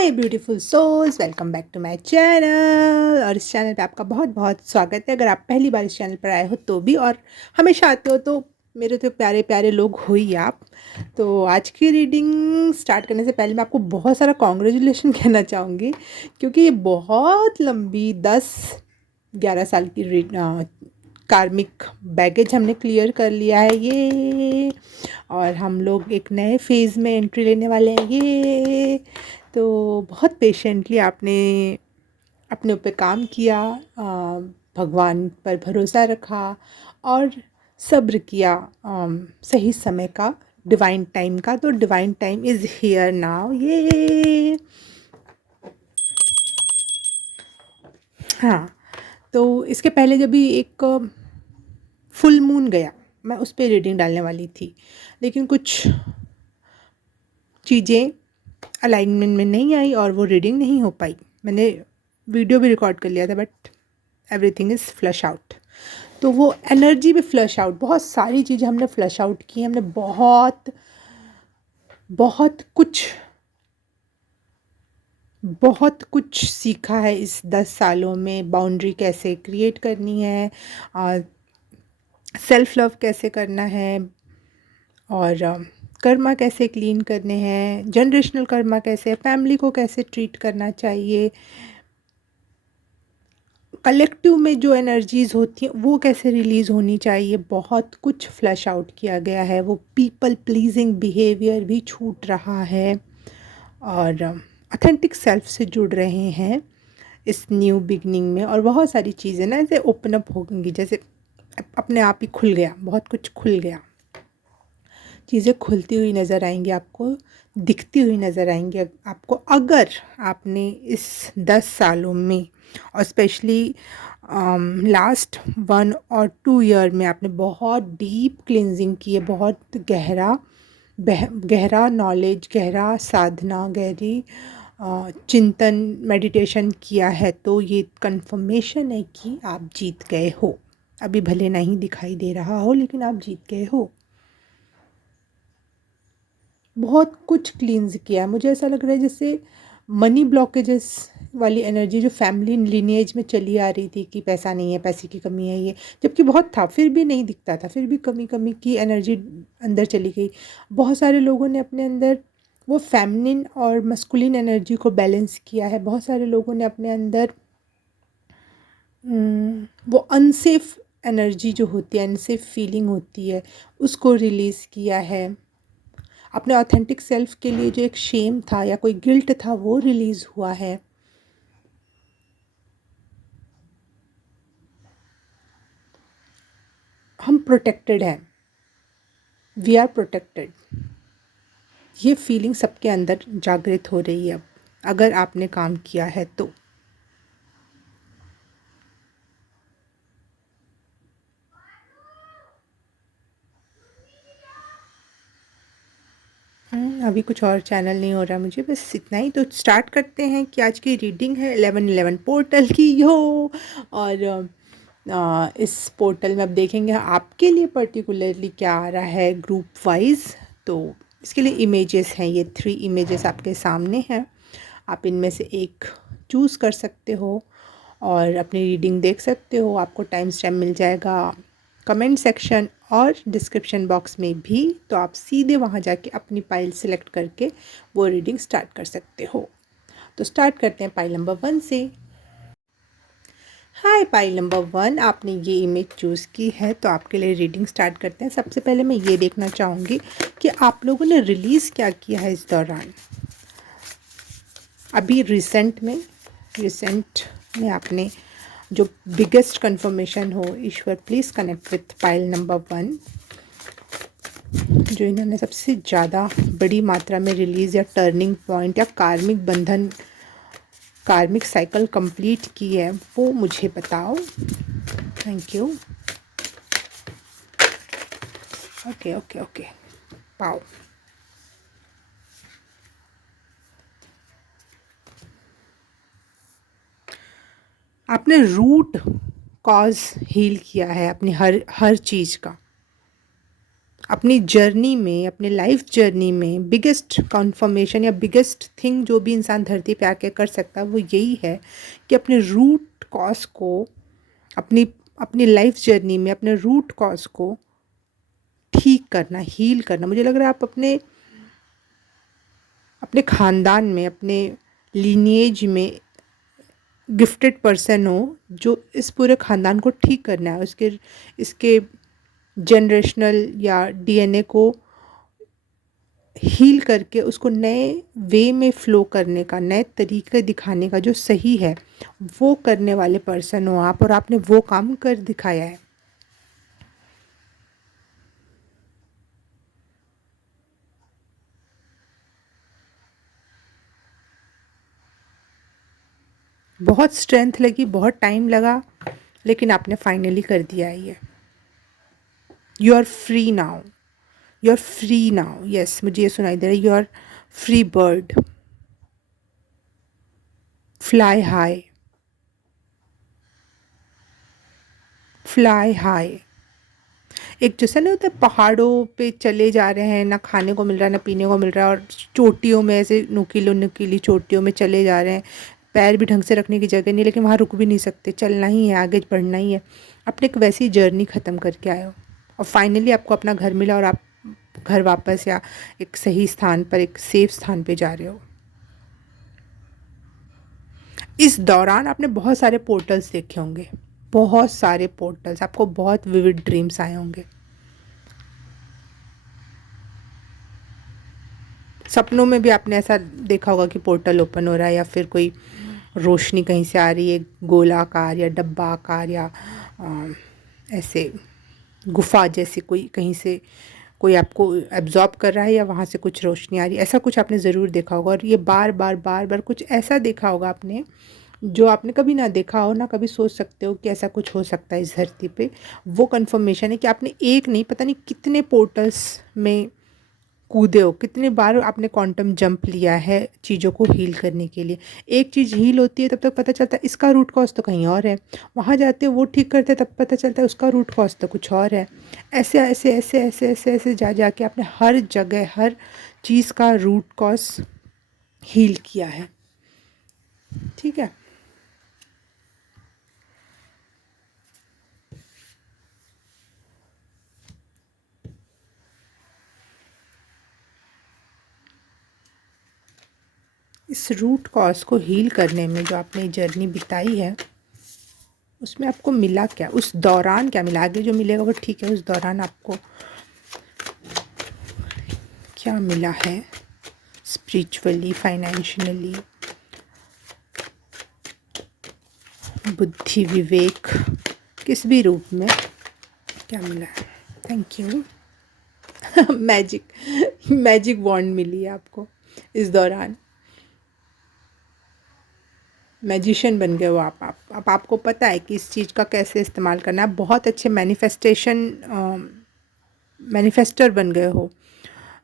Hi beautiful souls, welcome back to my channel. और इस channel पे आपका बहुत बहुत स्वागत है। अगर आप पहली बार इस चैनल पर आए हो तो भी, और हमेशा आते हो तो मेरे तो प्यारे प्यारे लोग हो ही आप। तो आज की रीडिंग स्टार्ट करने से पहले मैं आपको बहुत सारा कॉन्ग्रेचुलेशन कहना चाहूँगी, क्योंकि ये बहुत लंबी 10-11 साल की कार्मिक बैगेज हमने क्लियर कर लिया है ये। और हम लोग एक नए फेज़ में एंट्री लेने वाले हैं ये। तो बहुत पेशेंटली आपने अपने ऊपर काम किया, भगवान पर भरोसा रखा और सब्र किया सही समय का, डिवाइन टाइम का। तो divine time is here now ये। हाँ, तो इसके पहले जब भी एक फुल मून गया, मैं उस पर रीडिंग डालने वाली थी, लेकिन कुछ चीज़ें अलाइनमेंट में नहीं आई और वो रीडिंग नहीं हो पाई। मैंने वीडियो भी रिकॉर्ड कर लिया था, but everything is flush out. तो वो एनर्जी भी फ्लश आउट, बहुत सारी चीज़ें हमने फ्लश आउट की। हमने बहुत बहुत कुछ बहुत कुछ सीखा है इस 10 सालों में। बाउंड्री कैसे क्रिएट करनी है, और सेल्फ लव कैसे करना है, और कर्मा कैसे क्लीन करने हैं, जनरेशनल कर्मा कैसे, फैमिली को कैसे ट्रीट करना चाहिए, कलेक्टिव में जो एनर्जीज़ होती हैं वो कैसे रिलीज़ होनी चाहिए। बहुत कुछ फ्लैश आउट किया गया है। वो पीपल प्लीजिंग बिहेवियर भी छूट रहा है, और ऑथेंटिक सेल्फ से जुड़ रहे हैं इस न्यू बिगनिंग में। और बहुत सारी चीज़ें ना ऐसे ओपन अप होंगी, जैसे अपने आप ही खुल गया, बहुत कुछ खुल गया। चीज़ें खुलती हुई नज़र आएंगी आपको, दिखती हुई नज़र आएंगी आपको, अगर आपने इस 10 सालों में, और स्पेशली लास्ट 1 और 2 ईयर में आपने बहुत डीप क्लिनजिंग की है, बहुत गहरा नॉलेज, गहरा साधना, गहरी चिंतन, मेडिटेशन किया है। तो ये कंफर्मेशन है कि आप जीत गए हो। अभी भले नहीं दिखाई दे रहा हो, लेकिन आप जीत गए हो। बहुत कुछ क्लींस किया है। मुझे ऐसा लग रहा है जैसे मनी ब्लॉकेजेस वाली एनर्जी जो फैमिली लिनिएज में चली आ रही थी, कि पैसा नहीं है, पैसे की कमी है, ये जबकि बहुत था, फिर भी नहीं दिखता था, फिर भी कमी कमी की एनर्जी अंदर चली गई। बहुत सारे लोगों ने अपने अंदर वो फेमिनिन और मस्कुलिन एनर्जी को बैलेंस किया है। बहुत सारे लोगों ने अपने अंदर वो अनसेफ एनर्जी जो होती है, अनसेफ फीलिंग होती है, उसको रिलीज़ किया है। अपने ऑथेंटिक सेल्फ के लिए जो एक शेम था या कोई गिल्ट था, वो रिलीज़ हुआ है। हम प्रोटेक्टेड हैं, वी आर प्रोटेक्टेड। ये फीलिंग सबके अंदर जागृत हो रही है अब, अगर आपने काम किया है तो। अभी कुछ और चैनल नहीं हो रहा मुझे, बस इतना ही। तो स्टार्ट करते हैं कि आज की रीडिंग है 1111 पोर्टल की हो। और इस पोर्टल में अब देखेंगे आपके लिए पर्टिकुलरली क्या आ रहा है ग्रुप वाइज। तो इसके लिए इमेजेस हैं, ये 3 इमेजेस आपके सामने हैं। आप इनमें से एक चूज़ कर सकते हो और अपनी रीडिंग देख सकते हो। आपको टाइम स्टैम्प मिल जाएगा कमेंट सेक्शन और डिस्क्रिप्शन बॉक्स में भी, तो आप सीधे वहाँ जाके अपनी पाइल सेलेक्ट करके वो रीडिंग स्टार्ट कर सकते हो। तो स्टार्ट करते हैं पाइल नंबर 1 से। हाय पाइल नंबर 1, आपने ये इमेज चूज़ की है, तो आपके लिए रीडिंग स्टार्ट करते हैं। सबसे पहले मैं ये देखना चाहूँगी कि आप लोगों ने रिलीज़ क्या किया है इस दौरान। अभी रिसेंट में आपने जो बिगेस्ट कंफर्मेशन हो, ईश्वर please connect with pile number 1, जो इन्होंने सबसे ज़्यादा बड़ी मात्रा में रिलीज़ या टर्निंग पॉइंट या कार्मिक बंधन, कार्मिक साइकिल कंप्लीट की है, वो मुझे बताओ। Thank you. Okay okay okay, पाओ। आपने रूट कॉज हील किया है अपनी हर चीज़ का। अपनी जर्नी में, अपने लाइफ जर्नी में बिगेस्ट कन्फर्मेशन या बिगेस्ट थिंग जो भी इंसान धरती पे आके कर सकता है वो यही है कि अपने रूट कॉज को, अपनी अपनी लाइफ जर्नी में अपने रूट कॉज को ठीक करना, हील करना। मुझे लग रहा है आप अपने अपने ख़ानदान में, अपने लीनिएज में गिफ्टेड पर्सन हो जो इस पूरे ख़ानदान को ठीक करना है, उसके इसके जनरेशनल या डीएनए को हील करके उसको नए वे में फ़्लो करने का, नए तरीके दिखाने का जो सही है वो करने वाले पर्सन हो आप, और आपने वो काम कर दिखाया है। बहुत स्ट्रेंथ लगी, बहुत टाइम लगा, लेकिन आपने फाइनली कर दिया है ये। You are free now, you are free now. Yes, मुझे ये सुनाई दे रहा है, you are free bird, fly high, fly high. एक जैसा नहीं होता, पहाड़ों पे चले जा रहे हैं, ना खाने को मिल रहा है ना पीने को मिल रहा है, और चोटियों में ऐसे नुकीली नुकीली चोटियों में चले जा रहे हैं, पैर भी ढंग से रखने की जगह नहीं, लेकिन वहाँ रुक भी नहीं सकते, चलना ही है, आगे बढ़ना ही है। आपने एक वैसी जर्नी ख़त्म करके आए हो और फाइनली आपको अपना घर मिला और आप घर वापस या एक सही स्थान पर, एक सेफ स्थान पे जा रहे हो। इस दौरान आपने बहुत सारे पोर्टल्स देखे होंगे, बहुत सारे पोर्टल्स, आपको बहुत विविड ड्रीम्स आए होंगे। सपनों में भी आपने ऐसा देखा होगा कि पोर्टल ओपन हो रहा है, या फिर कोई रोशनी कहीं से आ रही है, गोलाकार या डब्बा आकार, या ऐसे गुफा जैसे कोई कहीं से कोई आपको एब्जॉर्ब कर रहा है, या वहाँ से कुछ रोशनी आ रही है। ऐसा कुछ आपने ज़रूर देखा होगा, और ये बार बार बार बार कुछ ऐसा देखा होगा आपने जो आपने कभी ना देखा हो, ना कभी सोच सकते हो कि ऐसा कुछ हो सकता है इस धरती पे। वो कन्फर्मेशन है कि आपने एक नहीं, पता नहीं कितने पोर्टल्स में कूदे हो, कितने बार आपने क्वांटम जंप लिया है चीज़ों को हील करने के लिए। एक चीज़ हील होती है तब तक पता चलता है इसका रूट कॉज तो कहीं और है, वहाँ जाते हो वो ठीक करते हैं तब पता चलता है उसका रूट कॉज तो कुछ और है। ऐसे ऐसे ऐसे ऐसे ऐसे ऐसे जा जा के आपने हर जगह हर चीज़ का रूट कॉज हील किया है। ठीक है, इस रूट कॉज को हील करने में जो आपने जर्नी बिताई है उसमें आपको मिला क्या, उस दौरान क्या मिला, आगे जो मिलेगा वो ठीक है, उस दौरान आपको क्या मिला है स्पिरिचुअली, फाइनेंशियली, बुद्धि, विवेक, किस भी रूप में क्या मिला है। Thank you. Magic magic wand मिली है आपको इस दौरान, मैजिशियन बन गए हो आप। अब आपको पता है कि इस चीज़ का कैसे इस्तेमाल करना है। आप बहुत अच्छे मैनिफेस्टर बन गए हो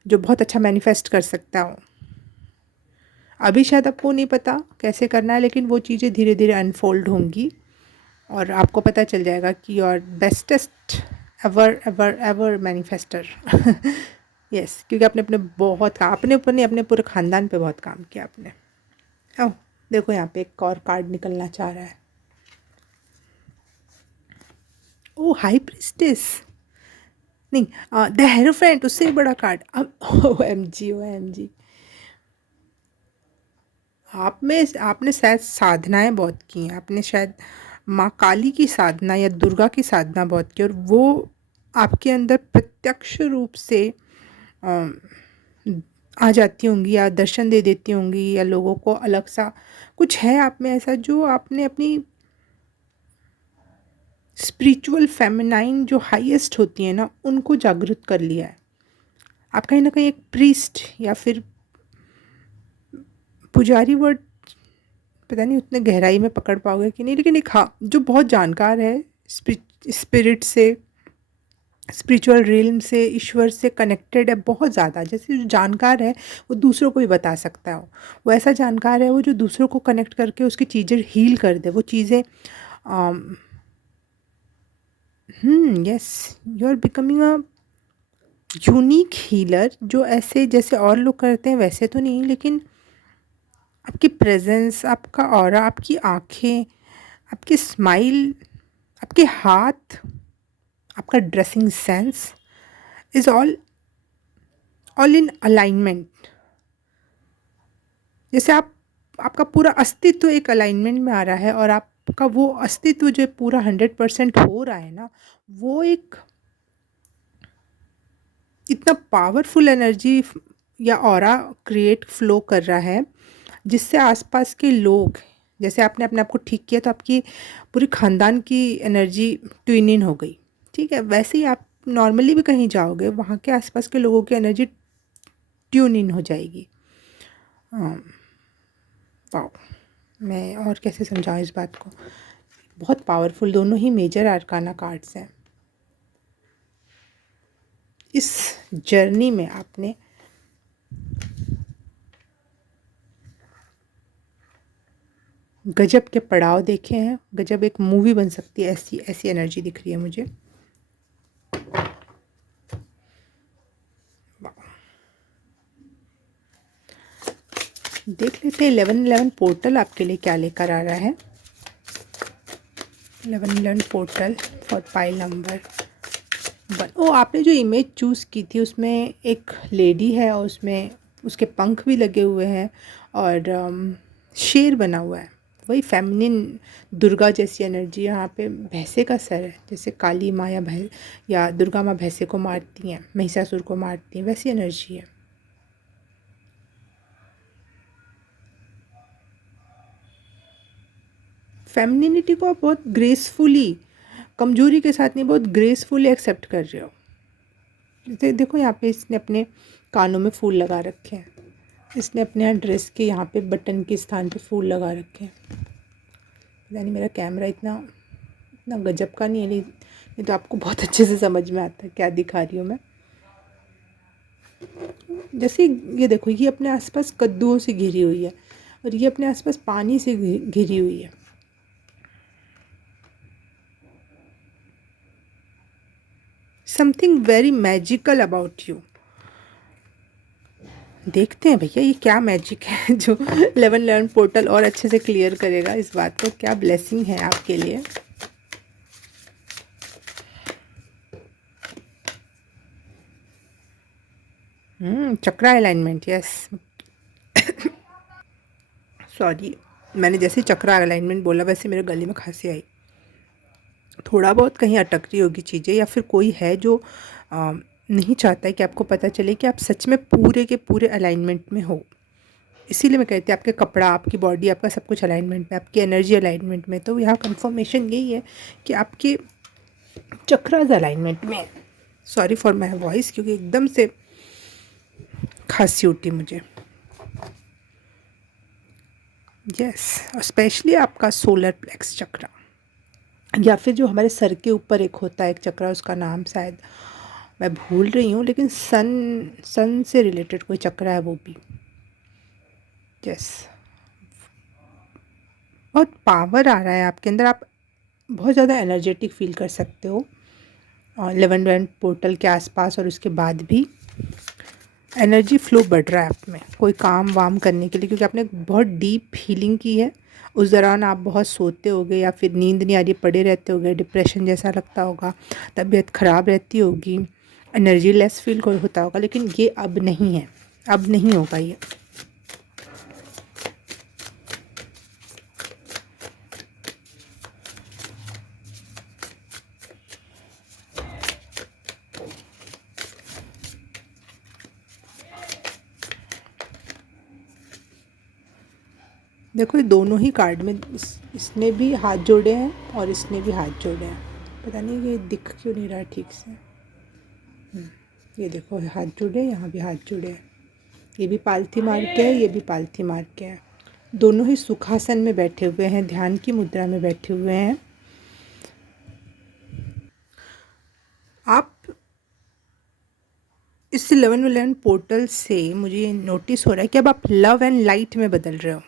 जो बहुत अच्छा मैनिफेस्ट कर सकता हो। अभी शायद आपको नहीं पता कैसे करना है, लेकिन वो चीज़ें धीरे धीरे अनफोल्ड होंगी और आपको पता चल जाएगा कि your bestest ever ever ever manifester. Yes, क्योंकि आपने अपने बहुत काम, अपने ऊपर नहीं, अपने पूरे ख़ानदान पे बहुत काम किया आपने। ओह, देखो यहाँ पे एक और कार्ड निकलना चाह रहा है। ओ हाई प्रिस्टेस, नहीं, द हेरोफेंट, उससे बड़ा कार्ड। अब O M G, O M G, आप में आपने शायद साधनाएं बहुत की हैं, आपने शायद माँ काली की साधना या दुर्गा की साधना बहुत की, और वो आपके अंदर प्रत्यक्ष रूप से अ, आ जाती होंगी या दर्शन दे देती होंगी, या लोगों को अलग सा कुछ है आप में ऐसा जो आपने अपनी स्पिरिचुअल फेमिनाइन जो हाईएस्ट होती है ना उनको जागृत कर लिया है। आप कहीं ना कहीं एक प्रीस्ट या फिर पुजारी वर्ड पता नहीं उतने गहराई में पकड़ पाओगे कि नहीं, लेकिन एक हाँ जो बहुत जानकार है स्पिरिट से, स्पिरिचुअल रिल्म से, ईश्वर से कनेक्टेड है बहुत ज़्यादा। जैसे जो जानकार है वो दूसरों को भी बता सकता है, वो ऐसा जानकार है वो जो दूसरों को कनेक्ट करके उसकी चीज़ें हील कर दे, वो चीज़ें। Yes, you are becoming a unique healer जो ऐसे जैसे और लोग करते हैं वैसे तो नहीं, लेकिन आपकी प्रेजेंस, आपका ऑरा, आपकी आँखें, आपकी स्माइल, आपके हाथ, आपका dressing sense is all in alignment. जैसे आपका पूरा अस्तित्व एक अलाइनमेंट में आ रहा है, और आपका वो अस्तित्व जो पूरा 100% हो रहा है ना, वो एक इतना पावरफुल एनर्जी या ऑरा क्रिएट फ्लो कर रहा है, जिससे आसपास के लोग, जैसे आपने अपने आप को ठीक किया तो आपकी पूरी ख़ानदान की एनर्जी ट्यून इन हो गई। ठीक है, वैसे ही आप नॉर्मली भी कहीं जाओगे, वहाँ के आसपास के लोगों की एनर्जी ट्यून इन हो जाएगी। वाओ, मैं और कैसे समझाऊँ इस बात को। बहुत पावरफुल दोनों ही मेजर आर्काना कार्ड्स हैं। इस जर्नी में आपने गजब के पड़ाव देखे हैं। गजब एक मूवी बन सकती है, ऐसी ऐसी एनर्जी दिख रही है मुझे। देख लेते हैं 1111 पोर्टल आपके लिए क्या लेकर आ रहा है। 1111 पोर्टल फॉर पाइल नंबर 1। ओ, आपने जो इमेज चूज़ की थी उसमें एक लेडी है और उसमें उसके पंख भी लगे हुए हैं और शेर बना हुआ है। वही फेमिनिन दुर्गा जैसी एनर्जी। यहाँ पे भैंसे का सर है, जैसे काली माँ या दुर्गा माँ भैंसे को मारती हैं, महिषासुर को मारती हैं, वैसी एनर्जी है। फेमिनिनिटी को आप बहुत ग्रेसफुली, कमजोरी के साथ नहीं, बहुत ग्रेसफुली एक्सेप्ट कर रहे हो। देखो यहाँ पे इसने अपने कानों में फूल लगा रखे हैं, इसने अपने यहाँ ड्रेस के यहाँ पे बटन के स्थान पे फूल लगा रखे हैं। यानी मेरा कैमरा इतना इतना गजब का नहीं है, नहीं तो आपको बहुत अच्छे से समझ में आता है क्या दिखा रही हूँ मैं। जैसे ये देखो, ये अपने आसपास कद्दुओं से घिरी हुई है और ये अपने आसपास पानी से घिरी हुई है। Something very magical about you. देखते हैं भैया ये क्या मैजिक है जो 1111 पोर्टल और अच्छे से क्लियर करेगा इस बात को। क्या ब्लेसिंग है आपके लिए। चक्रा अलाइनमेंट, यस। सॉरी, मैंने जैसे चक्रा अलाइनमेंट बोला वैसे मेरे गले में खांसी आई। थोड़ा बहुत कहीं अटक रही होगी चीज़ें, या फिर कोई है जो नहीं चाहता है कि आपको पता चले कि आप सच में पूरे के पूरे अलाइनमेंट में हो। इसीलिए मैं कहती हूँ आपके कपड़ा, आपकी बॉडी, आपका सब कुछ अलाइनमेंट में, आपकी एनर्जी अलाइनमेंट में। तो यहाँ कंफर्मेशन यही है कि आपके चक्रास अलाइनमेंट में। सॉरी फॉर माई वॉइस, क्योंकि एकदम से खांसी उठी मुझे। यस, और स्पेशली आपका सोलर प्लेक्स चक्रा, या फिर जो हमारे सर के ऊपर एक होता है एक चक्रा, उसका नाम शायद मैं भूल रही हूँ, लेकिन सन से रिलेटेड कोई चक्रा है वो भी। यस, बहुत पावर आ रहा है आपके अंदर। आप बहुत ज़्यादा एनर्जेटिक फील कर सकते हो 1111 पोर्टल के आसपास, और उसके बाद भी एनर्जी फ्लो बढ़ रहा है आप में कोई काम वाम करने के लिए, क्योंकि आपने बहुत डीप हीलिंग की है। उस दौरान आप बहुत सोते होगे, या फिर नींद नहीं आ रही, पड़े रहते होगे, डिप्रेशन जैसा लगता होगा, तबीयत ख़राब रहती होगी, एनर्जी लेस फील होता होगा। लेकिन ये अब नहीं है, अब नहीं होगा ये। देखो ये दोनों ही कार्ड में इसने भी हाथ जोड़े हैं और इसने भी हाथ जोड़े हैं। पता नहीं ये दिख क्यों नहीं रहा ठीक से। ये देखो हाथ जुड़े, यहाँ भी हाथ जुड़े हैं। ये भी पालथी मार के है, ये भी पालथी मार के है। दोनों ही सुखासन में बैठे हुए हैं, ध्यान की मुद्रा में बैठे हुए हैं। आप इस 1111 पोर्टल से मुझे ये नोटिस हो रहा है कि अब आप लव एंड लाइट में बदल रहे हो,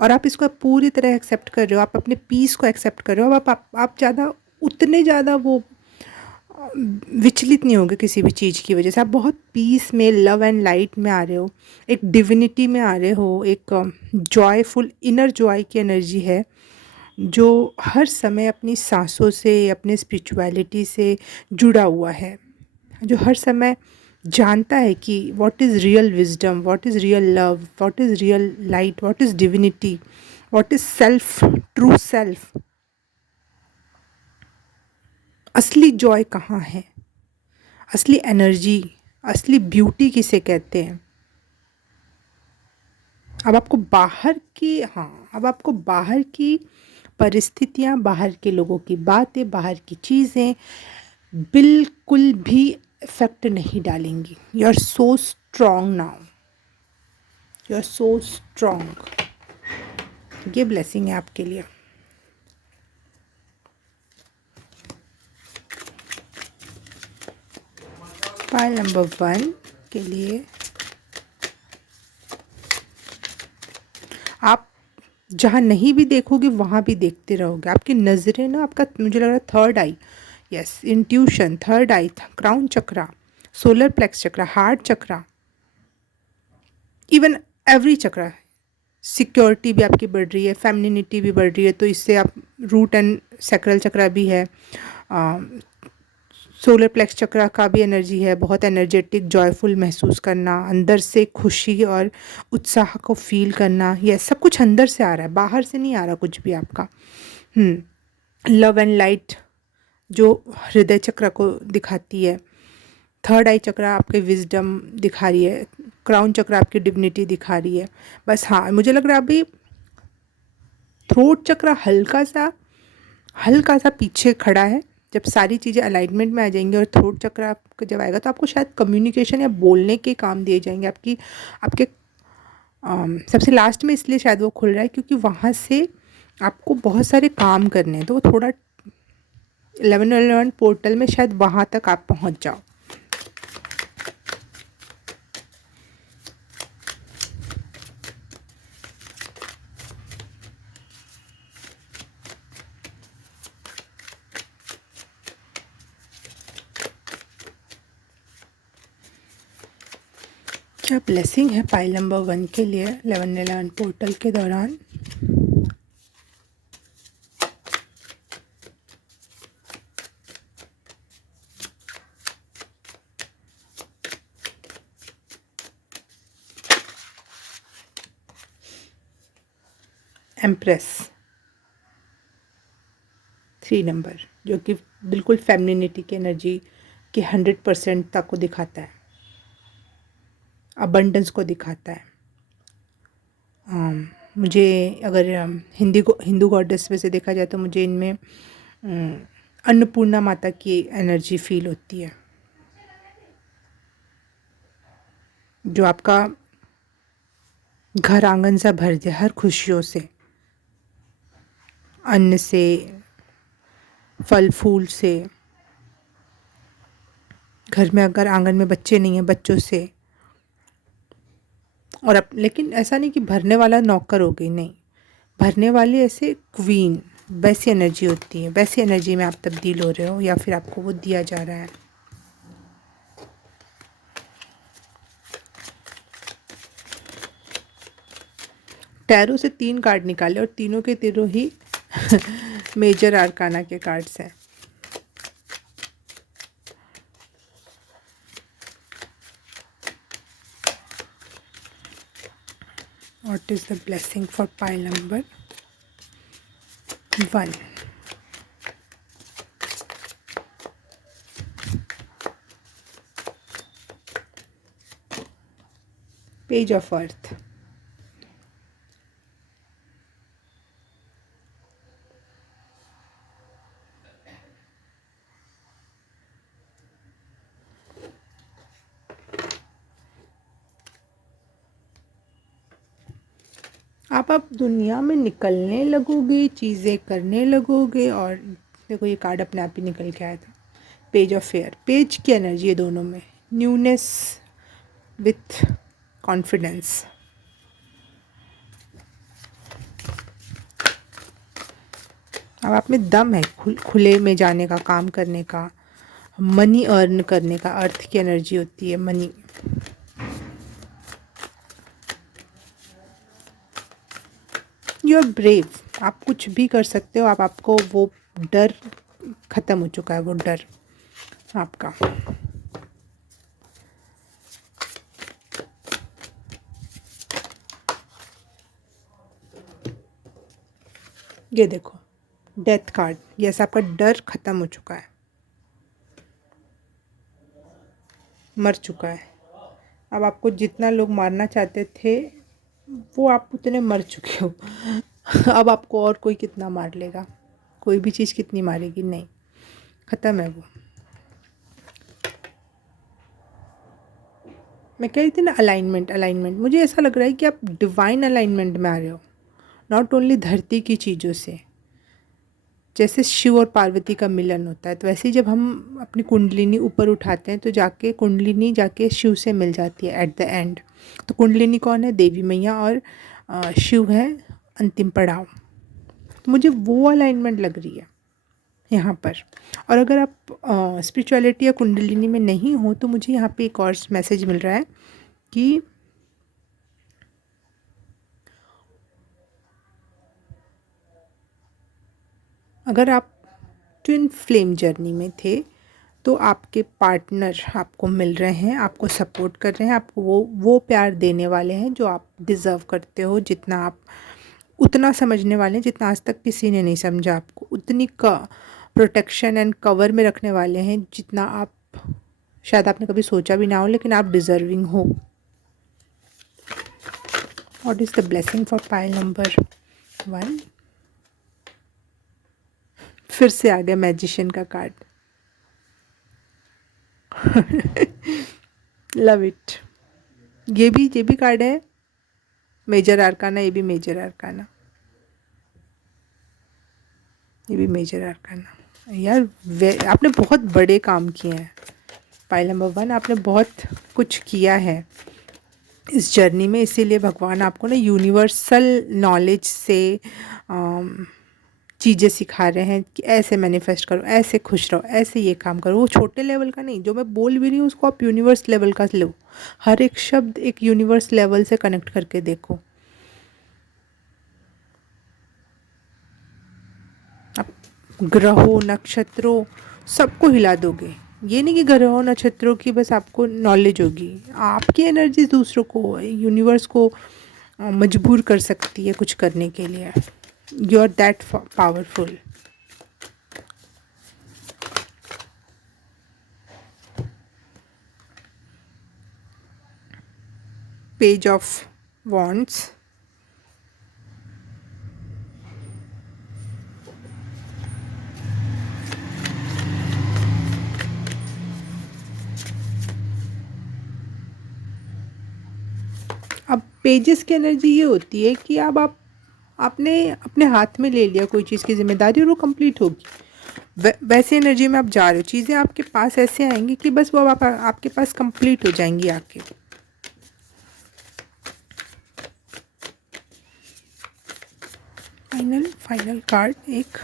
और आप इसको पूरी तरह एक्सेप्ट कर रहे हो। आप अपने पीस को एक्सेप्ट कर रहे हो। अब आप ज़्यादा उतने ज़्यादा वो विचलित नहीं होंगे किसी भी चीज़ की वजह से। आप बहुत पीस में, लव एंड लाइट में आ रहे हो, एक डिविनिटी में आ रहे हो, एक जॉयफुल इनर जॉय की एनर्जी है जो हर समय अपनी सांसों से, अपने स्पिरिचुअलिटी से जुड़ा हुआ है, जो हर समय जानता है कि what is real wisdom, what is real love, what is real light, what is divinity, what is self, true self. असली जॉय कहाँ है, असली एनर्जी, असली ब्यूटी किसे कहते हैं। अब आपको बाहर की, हाँ, अब आपको बाहर की परिस्थितियाँ, बाहर के लोगों की बातें, बाहर की चीज़ें बिल्कुल भी इफ़ेक्ट नहीं डालेंगी। You are so strong now, you are so strong. ये ब्लेसिंग है आपके लिए। पाइल नंबर 1 के लिए आप जहाँ नहीं भी देखोगे वहाँ भी देखते रहोगे। आपकी नज़रें ना, आपका मुझे लग रहा है थर्ड आई, यस, इंट्यूशन, थर्ड आई, क्राउन चक्रा, सोलर प्लेक्स चक्रा, हार्ट चक्रा, इवन एवरी चक्रा, सिक्योरिटी भी आपकी बढ़ रही है, फेमिनिटी भी बढ़ रही है, तो इससे आप रूट एंड सैक्रल चक्रा भी है, सोलर प्लेक्स चक्रा का भी एनर्जी है, बहुत एनर्जेटिक, जॉयफुल महसूस करना, अंदर से खुशी और उत्साह को फील करना, ये सब कुछ अंदर से आ रहा है, बाहर से नहीं आ रहा कुछ भी आपका। लव एंड लाइट जो हृदय चक्र को दिखाती है, थर्ड आई चक्रा आपके विजडम दिखा रही है, क्राउन चक्र आपकी डिविनिटी दिखा रही है। बस हाँ, मुझे लग रहा है अभी थ्रोट चक्र हल्का सा पीछे खड़ा है। जब सारी चीज़ें अलाइनमेंट में आ जाएंगी और थ्रोट चक्र आपका जब आएगा तो आपको शायद कम्युनिकेशन या बोलने के काम दिए जाएंगे। आपके सबसे लास्ट में इसलिए शायद वो खुल रहा है क्योंकि वहाँ से आपको बहुत सारे काम करने हैं, तो वो थोड़ा 1111 पोर्टल में शायद वहाँ तक आप पहुँच जाओ। क्या ब्लेसिंग है पाइल नंबर 1 के लिए 1111 पोर्टल के दौरान। एम्प्रेस 3 नंबर, जो कि बिल्कुल फेमिनिटी की एनर्जी के 100% तक को दिखाता है, अबंडेंस को दिखाता है। मुझे अगर हिंदू गॉडेस में से देखा जाए तो मुझे इनमें अन्नपूर्णा माता की एनर्जी फील होती है, जो आपका घर आंगन सा भर दे हर खुशियों से, अन्न से, फल फूल से। घर में अगर आंगन में बच्चे नहीं हैं, बच्चों से। और अब लेकिन ऐसा नहीं कि भरने वाला नौकर हो गई, नहीं, भरने वाली ऐसे क्वीन, वैसी एनर्जी होती है, वैसी एनर्जी में आप तब्दील हो रहे हो या फिर आपको वो दिया जा रहा है। टैरो से 3 कार्ड निकाले और तीनों के तीनों ही मेजर आर्काना के कार्ड्स हैं। What is the blessing for pile number 1? Page of Earth. आप दुनिया में निकलने लगोगे, चीज़ें करने लगोगे। और देखो ये कार्ड अपने आप ही निकल के आया था, पेज ऑफ फेयर, पेज की एनर्जी है दोनों में, न्यूनेस विथ कॉन्फिडेंस। अब आप में दम है खुले में जाने का, काम करने का, मनी अर्न करने का, अर्थ की एनर्जी होती है मनी। यू आर ब्रेव, आप कुछ भी कर सकते हो। आपको वो डर ख़त्म हो चुका है, वो डर आपका। ये देखो डेथ कार्ड, यस आपका डर ख़त्म हो चुका है, मर चुका है। अब आपको जितना लोग मारना चाहते थे वो आप उतने मर चुके हो। अब आपको और कोई कितना मार लेगा, कोई भी चीज़ कितनी मारेगी, नहीं, ख़त्म है वो। मैं कह रही थी ना अलाइनमेंट, अलाइनमेंट मुझे ऐसा लग रहा है कि आप डिवाइन अलाइनमेंट में आ रहे हो, नॉट ओनली धरती की चीज़ों से। जैसे शिव और पार्वती का मिलन होता है, तो वैसे ही जब हम अपनी कुंडलिनी ऊपर उठाते हैं तो जाके कुंडलिनी जाके शिव से मिल जाती है एट द एंड। तो कुंडलिनी कौन है? देवी मैया, और शिव है अंतिम पड़ाव। तो मुझे वो अलाइनमेंट लग रही है यहाँ पर। और अगर आप स्पिरिचुअलिटी या कुंडलिनी में नहीं हो तो मुझे यहाँ पे एक और मैसेज मिल रहा है कि अगर आप ट्विन फ्लेम जर्नी में थे तो आपके पार्टनर आपको मिल रहे हैं, आपको सपोर्ट कर रहे हैं, आपको वो प्यार देने वाले हैं जो आप डिज़र्व करते हो, जितना आप उतना समझने वाले हैं जितना आज तक किसी ने नहीं समझा आपको, उतनी प्रोटेक्शन एंड कवर में रखने वाले हैं जितना आप शायद आपने कभी सोचा भी ना हो, लेकिन आप डिज़र्विंग हो। What is the blessing for pile number 1? फिर से आ गया मैजिशियन का कार्ड। Love it. ये भी कार्ड है मेजर आर्काना, ये भी मेजर आर्काना, ये भी मेजर आर्काना। यार आपने बहुत बड़े काम किए हैं पाइल नंबर 1, आपने बहुत कुछ किया है इस जर्नी में, इसीलिए भगवान आपको ना यूनिवर्सल नॉलेज से चीज़ें सिखा रहे हैं कि ऐसे मैनिफेस्ट करो, ऐसे खुश रहो, ऐसे ये काम करो। वो छोटे लेवल का नहीं, जो मैं बोल भी रही हूँ उसको आप यूनिवर्स लेवल का लो। हर एक शब्द एक यूनिवर्स लेवल से कनेक्ट करके देखो। आप ग्रहों नक्षत्रों सबको हिला दोगे। ये नहीं कि ग्रहों नक्षत्रों की बस आपको नॉलेज होगी, आपकी एनर्जी दूसरों को, यूनिवर्स को मजबूर कर सकती है कुछ करने के लिए। You are that powerful. Page of wands, अब पेजेस की एनर्जी ये होती है कि अब आपने अपने हाथ में ले लिया कोई चीज़ की जिम्मेदारी और वो कंप्लीट होगी। वैसे एनर्जी में आप जा रहे हो, चीज़ें आपके पास ऐसे आएंगी कि बस वो आपके पास कंप्लीट हो जाएंगी आके। फाइनल कार्ड एक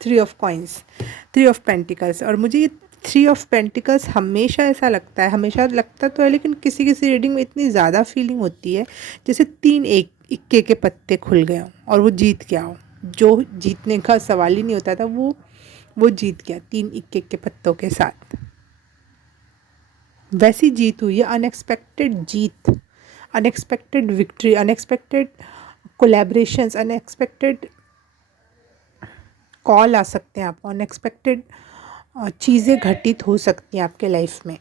3 ऑफ कॉइंस, 3 ऑफ पेंटिकल्स। और मुझे ये 3 ऑफ पेंटिकल्स हमेशा ऐसा लगता है, हमेशा लगता तो है, लेकिन किसी किसी रीडिंग में इतनी ज़्यादा फीलिंग होती है जैसे 3 इक्के के पत्ते खुल गए हों और वो जीत गया हो। जो जीतने का सवाल ही नहीं होता था वो जीत गया 3 इक्के के पत्तों के साथ। वैसी जीत हुई है, अनएक्सपेक्टेड जीत, unexpected victory, unexpected collaborations, unexpected call आ सकते हैं आपको, अनएक्सपेक्टेड चीज़ें घटित हो सकती हैं आपके लाइफ में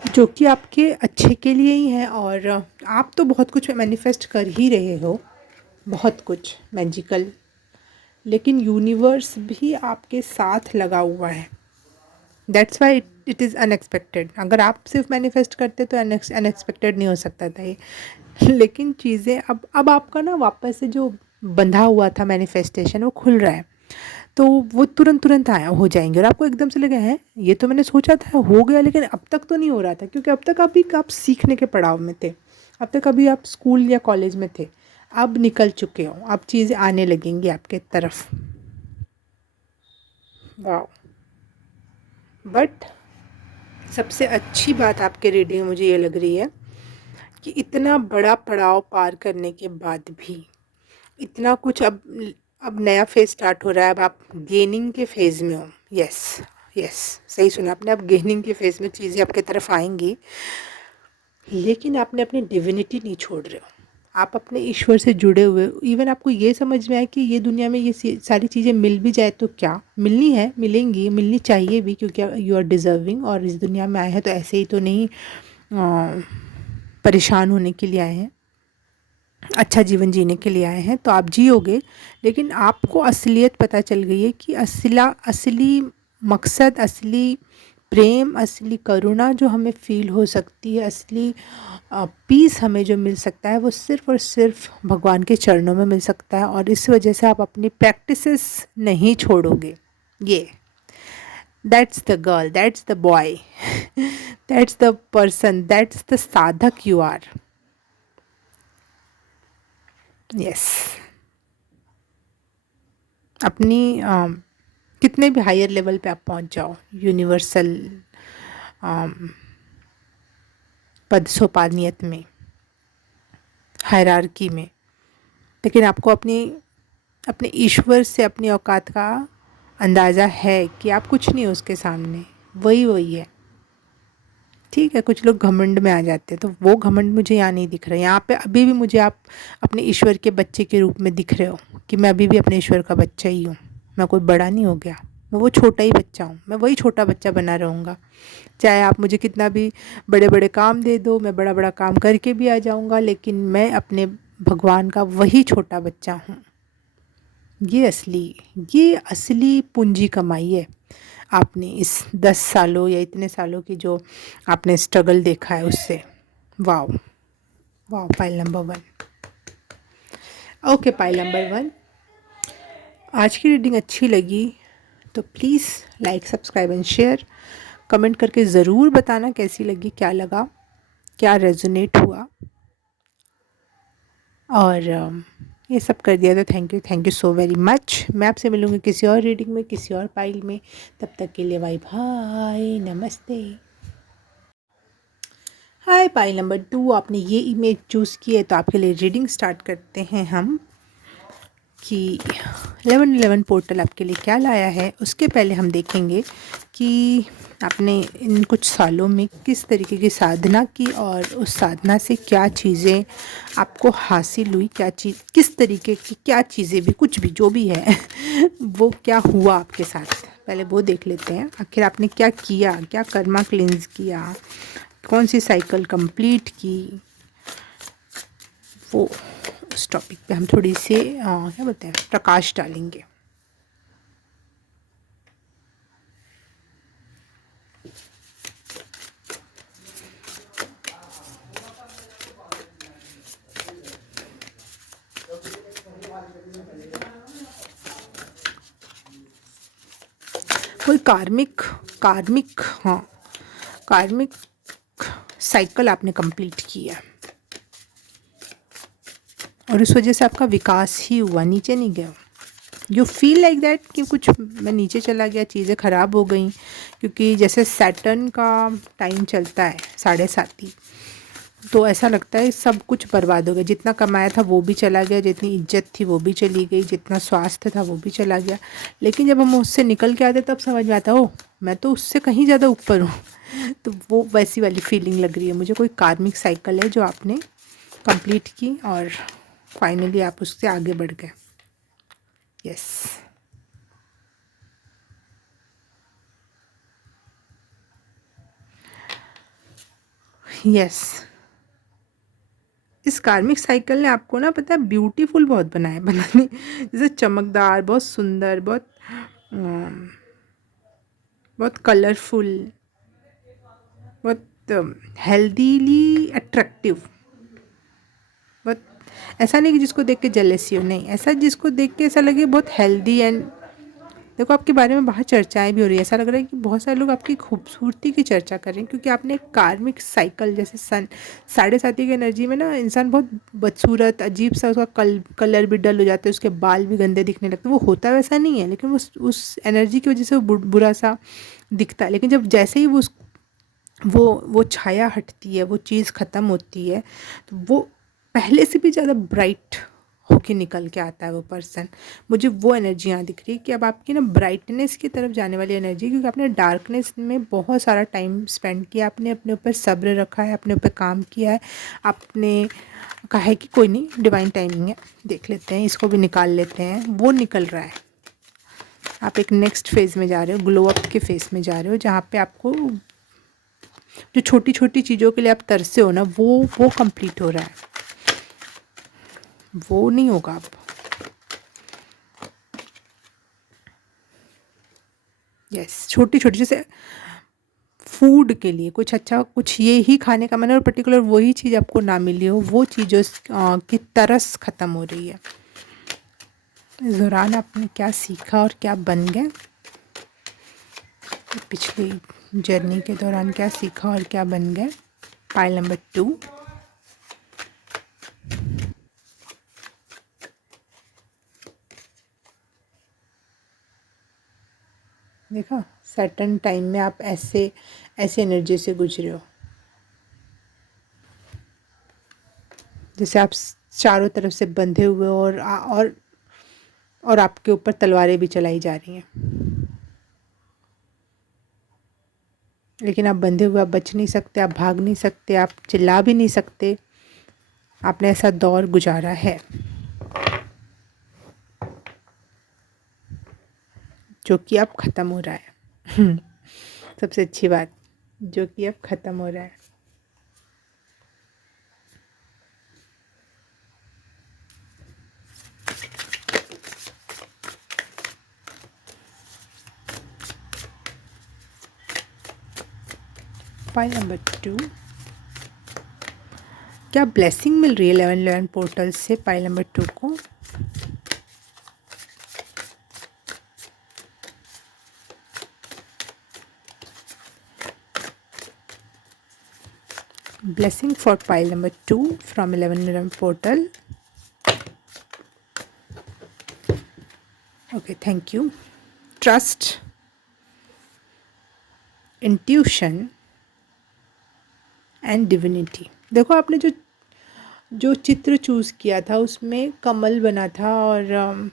जो कि आपके अच्छे के लिए ही हैं। और आप तो बहुत कुछ मैनिफेस्ट कर ही रहे हो, बहुत कुछ मैजिकल, लेकिन यूनिवर्स भी आपके साथ लगा हुआ है। That's why it is unexpected. अगर आप सिर्फ मैनिफेस्ट करते तो अनएक्सपेक्टेड नहीं हो सकता था ये। लेकिन चीज़ें अब आपका ना वापस से जो बंधा हुआ था मैनिफेस्टेशन वो खुल रहा है, तो वो तुरंत आया हो जाएंगे और आपको एकदम से लगे हैं ये तो मैंने सोचा था हो गया, लेकिन अब तक तो नहीं हो रहा था, क्योंकि अब तक आप सीखने के पड़ाव में थे, अब तक अभी आप स्कूल या कॉलेज में थे। अब निकल चुके हो, अब चीज़ें आने लगेंगी आपके तरफ। वाह। बट सबसे अच्छी बात आपके रीडिंग में मुझे ये लग रही है कि इतना बड़ा पड़ाव पार करने के बाद भी इतना कुछ, अब नया फेज़ स्टार्ट हो रहा है, अब आप गेनिंग के फेज़ में हो। यस, यस, सही सुना आपने, अब गेनिंग के फेज़ में चीज़ें आपकी तरफ आएंगी, लेकिन आपने अपनी डिविनिटी नहीं छोड़ रहे हो। आप अपने ईश्वर से जुड़े हुए हो। इवन आपको ये समझ में आए कि ये दुनिया में ये सारी चीज़ें मिल भी जाए तो क्या, मिलनी है, मिलेंगी, मिलनी चाहिए भी, क्योंकि यू आर डिज़र्विंग, और इस दुनिया में आए हैं तो ऐसे ही तो नहीं परेशान होने के लिए आए हैं, अच्छा जीवन जीने के लिए आए हैं, तो आप जियोगे। लेकिन आपको असलियत पता चल गई है कि असली मकसद, असली प्रेम, असली करुणा जो हमें फ़ील हो सकती है, असली पीस हमें जो मिल सकता है, वो सिर्फ़ और सिर्फ भगवान के चरणों में मिल सकता है। और इस वजह से आप अपनी प्रैक्टिसेस नहीं छोड़ोगे। ये that's the girl, that's the boy, that's the person, that's the साधक यू आर। यस। अपनी कितने भी हायर लेवल पे आप पहुंच जाओ, यूनिवर्सल पद सोपानियत में, हायरार्की में, लेकिन आपको अपने ईश्वर से अपनी औकात का अंदाज़ा है कि आप कुछ नहीं हो उसके सामने, वही वही है। ठीक है, कुछ लोग घमंड में आ जाते हैं, तो वो घमंड मुझे यहाँ नहीं दिख रहा है। यहाँ पे अभी भी मुझे आप अपने ईश्वर के बच्चे के रूप में दिख रहे हो कि मैं अभी भी अपने ईश्वर का बच्चा ही हूँ। मैं कोई बड़ा नहीं हो गया, मैं वो छोटा ही बच्चा हूँ, मैं वही छोटा बच्चा बना रहूँगा। चाहे आप मुझे कितना भी बड़े बड़े काम दे दो, मैं बड़ा बड़ा काम करके भी आ जाऊँगा, लेकिन मैं अपने भगवान का वही छोटा बच्चा हूँ। ये असली पूंजी कमाई है आपने इस 10 सालों या इतने सालों की जो आपने स्ट्रगल देखा है उससे। Wow, wow, pile number 1। Okay, pile number 1, आज की रीडिंग अच्छी लगी तो please like, subscribe and share. Comment करके ज़रूर बताना कैसी लगी, क्या लगा, क्या रेजोनेट हुआ। और ये सब कर दिया तो thank you so very much. मैं आपसे मिलूँगी किसी और रीडिंग में, किसी और पाइल में। तब तक के लिए बाय बाय, नमस्ते। हाय, पाइल नंबर 2, आपने ये इमेज चूज़ की है, तो आपके लिए रीडिंग स्टार्ट करते हैं हम कि 1111 पोर्टल आपके लिए क्या लाया है। उसके पहले हम देखेंगे कि आपने इन कुछ सालों में किस तरीके की साधना की और उस साधना से क्या चीज़ें आपको हासिल हुई, क्या चीज़, किस तरीके की क्या चीज़ें भी, कुछ भी जो भी है वो क्या हुआ आपके साथ, पहले वो देख लेते हैं। आखिर आपने क्या किया, क्या कर्मा क्लेंस किया, कौन सी साइकिल कंप्लीट की, वो उस टॉपिक पे हम थोड़ी सी क्या बोलते हैं, प्रकाश डालेंगे। कोई कार्मिक कार्मिक हाँ, कार्मिक साइकिल आपने कंप्लीट की है और इस वजह से आपका विकास ही हुआ, नीचे नहीं गया। यू फील लाइक दैट कि कुछ मैं नीचे चला गया, चीज़ें ख़राब हो गई, क्योंकि जैसे सैटर्न का टाइम चलता है 7:30, तो ऐसा लगता है सब कुछ बर्बाद हो गया। जितना कमाया था वो भी चला गया, जितनी इज्जत थी वो भी चली गई, जितना स्वास्थ्य था वो भी चला गया। लेकिन जब हम उससे निकल के आते तब समझ में आता, ओह मैं तो उससे कहीं ज़्यादा ऊपर हूँ। तो वो वैसी वाली फीलिंग लग रही है मुझे। कोई कार्मिक साइकिल है जो आपने कंप्लीट की और फाइनली आप उससे आगे बढ़ गए। यस, यस, इस कार्मिक साइकिल ने आपको ना, पता है, ब्यूटीफुल बहुत बनाया, बनाने जैसे चमकदार, बहुत सुंदर, बहुत कलरफुल, बहुत हेल्दीली अट्रैक्टिव। बहुत ऐसा नहीं कि जिसको देख के जेलसी हो, नहीं, ऐसा जिसको देख के ऐसा लगे बहुत हेल्दी एंड देखो आपके बारे में बाहर चर्चाएं भी हो रही है, ऐसा लग रहा है कि बहुत सारे लोग आपकी खूबसूरती की चर्चा कर रहे हैं, क्योंकि आपने एक कार्मिक साइकिल जैसे सन साढ़े साथी की एनर्जी में ना इंसान बहुत बदसूरत अजीब सा, उसका कलर भी डल हो जाता है, उसके बाल भी गंदे दिखने लगते हैं। वो होता वैसा नहीं है, लेकिन उस एनर्जी की वजह से वो बुरा सा दिखता है। लेकिन जब जैसे ही वो छाया हटती है, वो चीज़ ख़त्म होती है, तो वो पहले से भी ज़्यादा ब्राइट होके निकल के आता है वो पर्सन। मुझे वो एनर्जी यहाँ दिख रही है कि अब आपकी ना ब्राइटनेस की तरफ जाने वाली एनर्जी, क्योंकि आपने डार्कनेस में बहुत सारा टाइम स्पेंड किया, आपने अपने ऊपर सब्र रखा है, अपने ऊपर काम किया है, आपने कहा है कि कोई नहीं, डिवाइन टाइमिंग है, देख लेते हैं, इसको भी निकाल लेते हैं। वो निकल रहा है। आप एक नेक्स्ट फेज़ में जा रहे हो, ग्लो अप के फेज़ में जा रहे हो, जहाँ पे आपको जो छोटी छोटी चीज़ों के लिए आप तरसे हो ना, वो कंप्लीट हो रहा है। वो नहीं होगा अब। यस, छोटी छोटी, जैसे फूड के लिए कुछ अच्छा, कुछ ये ही खाने का मन है और पर्टिकुलर वही चीज़ आपको ना मिली हो, वो चीज़ों की तरस ख़त्म हो रही है। इस दौरान आपने क्या सीखा और क्या बन गए, पिछली जर्नी के दौरान क्या सीखा और क्या बन गए। Pile number 2। देखा, सर्टन टाइम में आप ऐसे ऐसे एनर्जी से गुजरे हो, जैसे आप चारों तरफ से बंधे हुए हो और आपके ऊपर तलवारें भी चलाई जा रही हैं, लेकिन आप बंधे हुए, आप बच नहीं सकते, आप भाग नहीं सकते, आप चिल्ला भी नहीं सकते। आपने ऐसा दौर गुजारा है जो कि अब ख़त्म हो रहा है। सबसे अच्छी बात, जो कि अब ख़त्म हो रहा है। Pile number 2। क्या ब्लेसिंग मिल रही है 1111 पोर्टल से पाइल नंबर 2 को? Blessing for pile number 2 from 1111 portal. Okay, thank you. Trust, intuition and divinity. देखो आपने जो जो चित्र चूज़ किया था उसमें कमल बना था और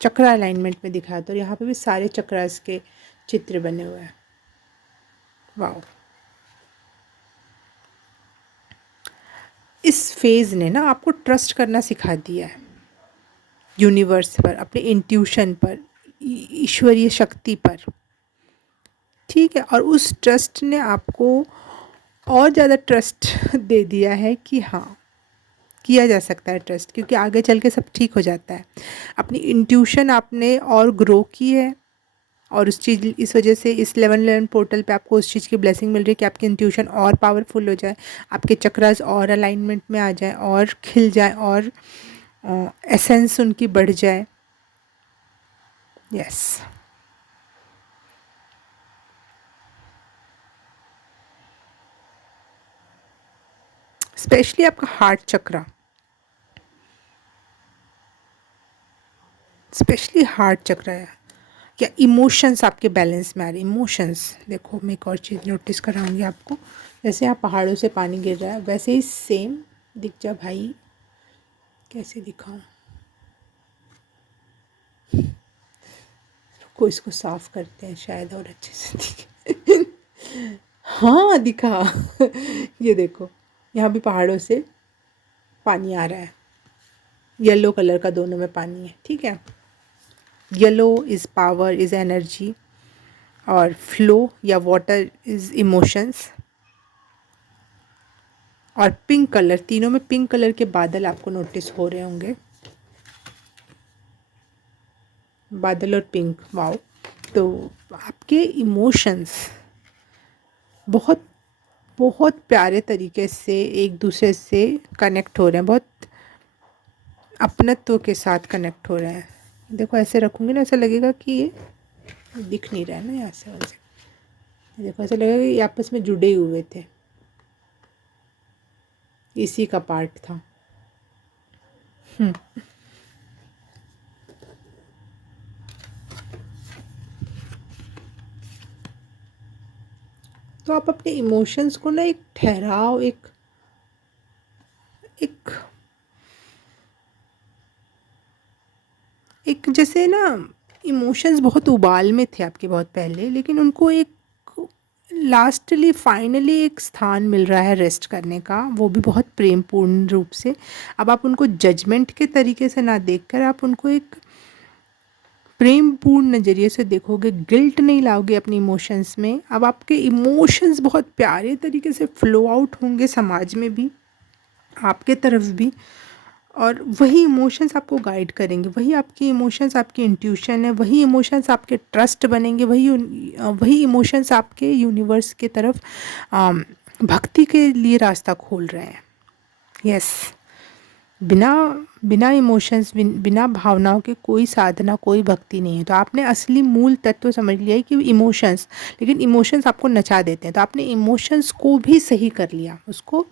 चक्र अलाइनमेंट में दिखाया था, और यहाँ पे भी सारे चक्रास के चित्र बने हुए हैं। वाओ, इस फेज़ ने ना आपको ट्रस्ट करना सिखा दिया है, यूनिवर्स पर, अपने इंट्यूशन पर, ईश्वरीय शक्ति पर। ठीक है, और उस ट्रस्ट ने आपको और ज़्यादा ट्रस्ट दे दिया है कि हाँ, किया जा सकता है ट्रस्ट, क्योंकि आगे चल के सब ठीक हो जाता है। अपनी इंट्यूशन आपने और ग्रो की है, और उस चीज़, इस वजह से इस 1111 पोर्टल पे आपको उस चीज़ की ब्लेसिंग मिल रही है कि आपकी इंट्यूशन और पावरफुल हो जाए, आपके चक्रास और अलाइनमेंट में आ जाए और खिल जाए और एसेंस उनकी बढ़ जाए। यस, स्पेशली आपका हार्ट चक्रा, स्पेशली हार्ट चक्र है, या इमोशंस आपके बैलेंस में आ रहे हैं। इमोशंस, देखो मैं एक और चीज़ नोटिस कराऊंगी आपको, जैसे यहाँ पहाड़ों से पानी गिर रहा है वैसे ही सेम दिख जा भाई। कैसे दिखाऊं, को इसको साफ करते हैं शायद और अच्छे से दिखे। हाँ दिखा। ये देखो, यहाँ भी पहाड़ों से पानी आ रहा है, येलो कलर का, दोनों में पानी है। ठीक है, yellow is power, is energy, और फ्लो या वाटर इज़ इमोशंस, और पिंक कलर, तीनों में पिंक कलर के बादल आपको नोटिस हो रहे होंगे, बादल और पिंक। वाओ, तो आपके इमोशंस बहुत बहुत प्यारे तरीके से एक दूसरे से कनेक्ट हो रहे हैं, बहुत अपनत्व के साथ कनेक्ट हो रहे हैं। देखो ऐसे रखूँगी ना, ऐसा लगेगा कि ये दिख नहीं रहा है ना यहाँ से, वहाँ से देखो ऐसा लगेगा कि ये आपस में जुड़े हुए थे, इसी का पार्ट था। तो आप अपने इमोशंस को ना एक ठहराव, एक एक एक जैसे ना, इमोशंस बहुत उबाल में थे आपके बहुत पहले, लेकिन उनको एक लास्टली फाइनली एक स्थान मिल रहा है रेस्ट करने का, वो भी बहुत प्रेमपूर्ण रूप से। अब आप उनको जजमेंट के तरीके से ना देखकर आप उनको एक प्रेमपूर्ण नज़रिए से देखोगे, गिल्ट नहीं लाओगे अपने इमोशंस में। अब आपके इमोशंस बहुत प्यारे तरीके से फ्लो आउट होंगे समाज में भी, आपके तरफ भी, और वही इमोशंस आपको गाइड करेंगे। वही आपकी इमोशंस आपकी इंट्यूशन है, वही इमोशंस आपके ट्रस्ट बनेंगे, वही इमोशंस आपके यूनिवर्स के तरफ भक्ति के लिए रास्ता खोल रहे हैं। यस, बिना बिना इमोशंस, बिना भावनाओं के कोई साधना, कोई भक्ति नहीं है। तो आपने असली मूल तत्व समझ लिया है कि इमोशंस, लेकिन इमोशंस आपको नचा देते हैं। तो आपने इमोशंस को भी सही कर लिया, उसको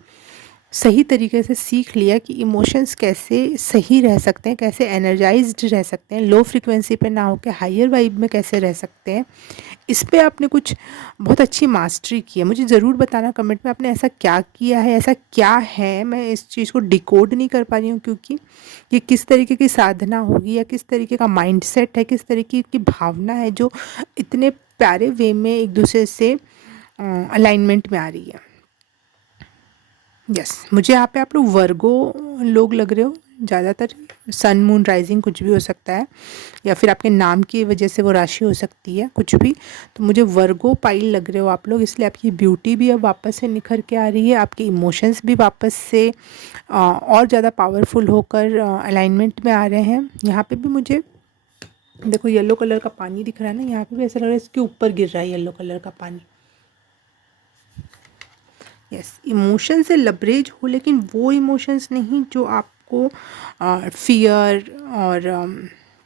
सही तरीके से सीख लिया कि इमोशंस कैसे सही रह सकते हैं, कैसे एनर्जाइज्ड रह सकते हैं, लो फ्रिक्वेंसी पे ना होकर हायर वाइब में कैसे रह सकते हैं। इस पे आपने कुछ बहुत अच्छी मास्टरी की है। मुझे ज़रूर बताना कमेंट में आपने ऐसा क्या किया है, ऐसा क्या है। मैं इस चीज़ को डिकोड नहीं कर पा रही हूँ, क्योंकि ये किस तरीके की साधना होगी या किस तरीके का माइंडसेट है, किस तरीके की भावना है जो इतने प्यारे वे में एक दूसरे से अलाइनमेंट में आ रही है। यस, मुझे यहाँ पे आप लोग वर्गो लोग लग रहे हो ज़्यादातर। सन मून राइजिंग कुछ भी हो सकता है, या फिर आपके नाम की वजह से वो राशि हो सकती है, कुछ भी। तो मुझे वर्गो पाइल लग रहे हो आप लोग, इसलिए आपकी ब्यूटी भी अब वापस से निखर के आ रही है, आपके इमोशंस भी वापस से और ज़्यादा पावरफुल होकर अलाइनमेंट में आ रहे हैं। यहाँ पे भी मुझे देखो येलो कलर का पानी दिख रहा है ना, यहाँ पे भी ऐसा लग रहा है इसके ऊपर गिर रहा है येलो कलर का पानी। यस, इमोशन से लबरेज हो, लेकिन वो इमोशंस नहीं जो आपको फियर और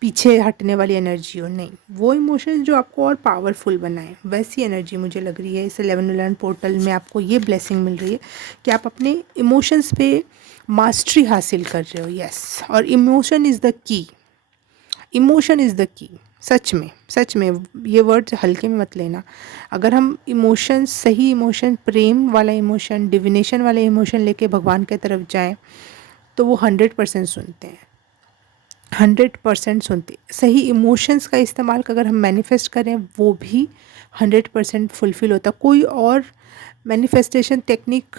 पीछे हटने वाली एनर्जी हो, नहीं। वो इमोशंस जो आपको और पावरफुल बनाए, वैसी एनर्जी मुझे लग रही है। इस 1111 पोर्टल में आपको ये ब्लेसिंग मिल रही है कि आप अपने इमोशंस पे मास्टरी हासिल कर रहे हो। यस, और emotion is the key, emotion is the key. सच में ये वर्ड हल्के में मत लेना। अगर हम इमोशन, सही इमोशन, प्रेम वाला इमोशन, डिविनेशन वाला इमोशन लेके भगवान के तरफ जाएं, तो वो 100% सुनते हैं, 100% सुनते। सही इमोशंस का इस्तेमाल अगर हम मैनिफेस्ट करें, वो भी 100% फुलफ़िल होता। कोई और मैनिफेस्टेशन टेक्निक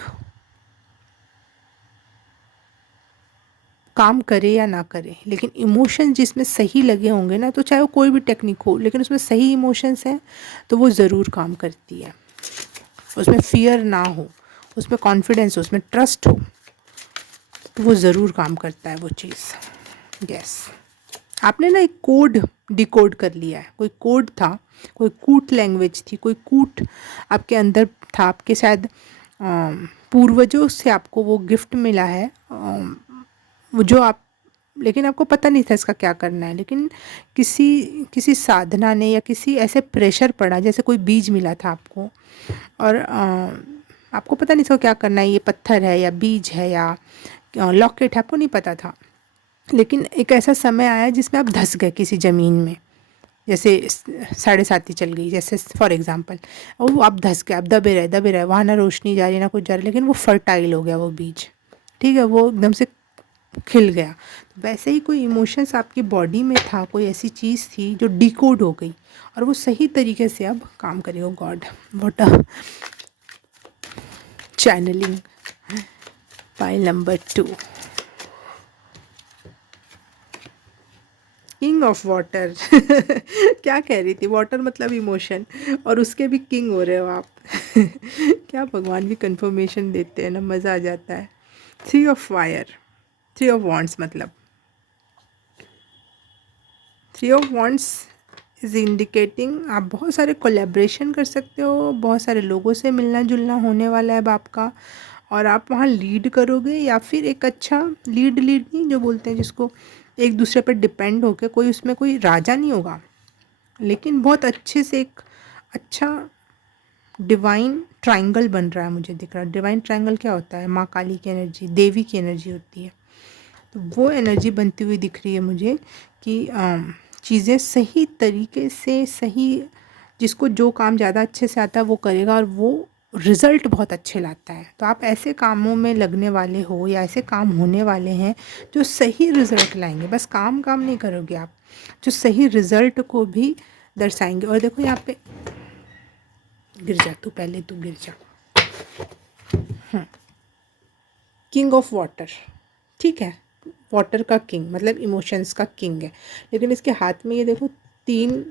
काम करे या ना करे, लेकिन इमोशन जिसमें सही लगे होंगे ना, तो चाहे वो कोई भी टेक्निक हो, लेकिन उसमें सही इमोशंस हैं तो वो ज़रूर काम करती है। उसमें फियर ना हो, उसमें कॉन्फिडेंस हो, उसमें ट्रस्ट हो, तो वो ज़रूर काम करता है वो चीज़। यस, आपने ना एक कोड डिकोड कर लिया है। कोई कोड था, कोई कूट लैंग्वेज थी, कोई कूट आपके अंदर था, आपके शायद पूर्वजों से आपको वो गिफ्ट मिला है, वो जो आप, लेकिन आपको पता नहीं था इसका क्या करना है। लेकिन किसी किसी साधना ने या किसी ऐसे प्रेशर पड़ा, जैसे कोई बीज मिला था आपको, और आपको पता नहीं इसका क्या करना है, ये पत्थर है या बीज है या लॉकेट है, आपको नहीं पता था। लेकिन एक ऐसा समय आया जिसमें आप धंस गए किसी ज़मीन में, जैसे 7:30 चल गई, जैसे फॉर एग्जांपल, और वो आप धंस गए, आप दबे रहे, वहाँ ना रोशनी जा रही ना कुछ जा रही, लेकिन वो फर्टाइल हो गया वो बीज, ठीक है, वो एकदम से खिल गया। तो वैसे ही कोई इमोशंस आपकी बॉडी में था, कोई ऐसी चीज़ थी जो डिकोड हो गई, और वो सही तरीके से अब काम करेगा। God, what a channeling. File number 2, king of water. क्या कह रही थी, वाटर मतलब इमोशन, और उसके भी किंग हो रहे हो आप। क्या भगवान की कंफर्मेशन देते हैं ना, मज़ा आ जाता है। 3 ऑफ फायर, 3 ऑफ वॉन्ड्स मतलब 3 ऑफ वॉन्ड्स इज़ इंडिकेटिंग आप बहुत सारे कोलैबोरेशन कर सकते हो, बहुत सारे लोगों से मिलना जुलना होने वाला है अब आपका, और आप वहाँ लीड करोगे, या फिर एक अच्छा लीड नहीं जो बोलते हैं जिसको, एक दूसरे पर डिपेंड होकर, कोई उसमें कोई राजा नहीं होगा, लेकिन बहुत अच्छे से एक अच्छा डिवाइन ट्रायंगल बन रहा है, मुझे दिख रहा है। डिवाइन ट्रायंगल क्या होता है? माँ काली की एनर्जी, देवी की एनर्जी होती है। तो वो एनर्जी बनती हुई दिख रही है मुझे कि चीज़ें सही तरीके से, सही, जिसको जो काम ज़्यादा अच्छे से आता है वो करेगा और वो रिज़ल्ट बहुत अच्छे लाता है। तो आप ऐसे कामों में लगने वाले हो या ऐसे काम होने वाले हैं जो सही रिज़ल्ट लाएंगे। बस काम काम नहीं करोगे आप, जो सही रिज़ल्ट को भी दर्शाएंगे। और देखो यहाँ पे, गिर जा तू, पहले तू गिर जा। किंग ऑफ वाटर, ठीक है, वाटर का किंग मतलब इमोशंस का किंग है। लेकिन इसके हाथ में ये देखो 3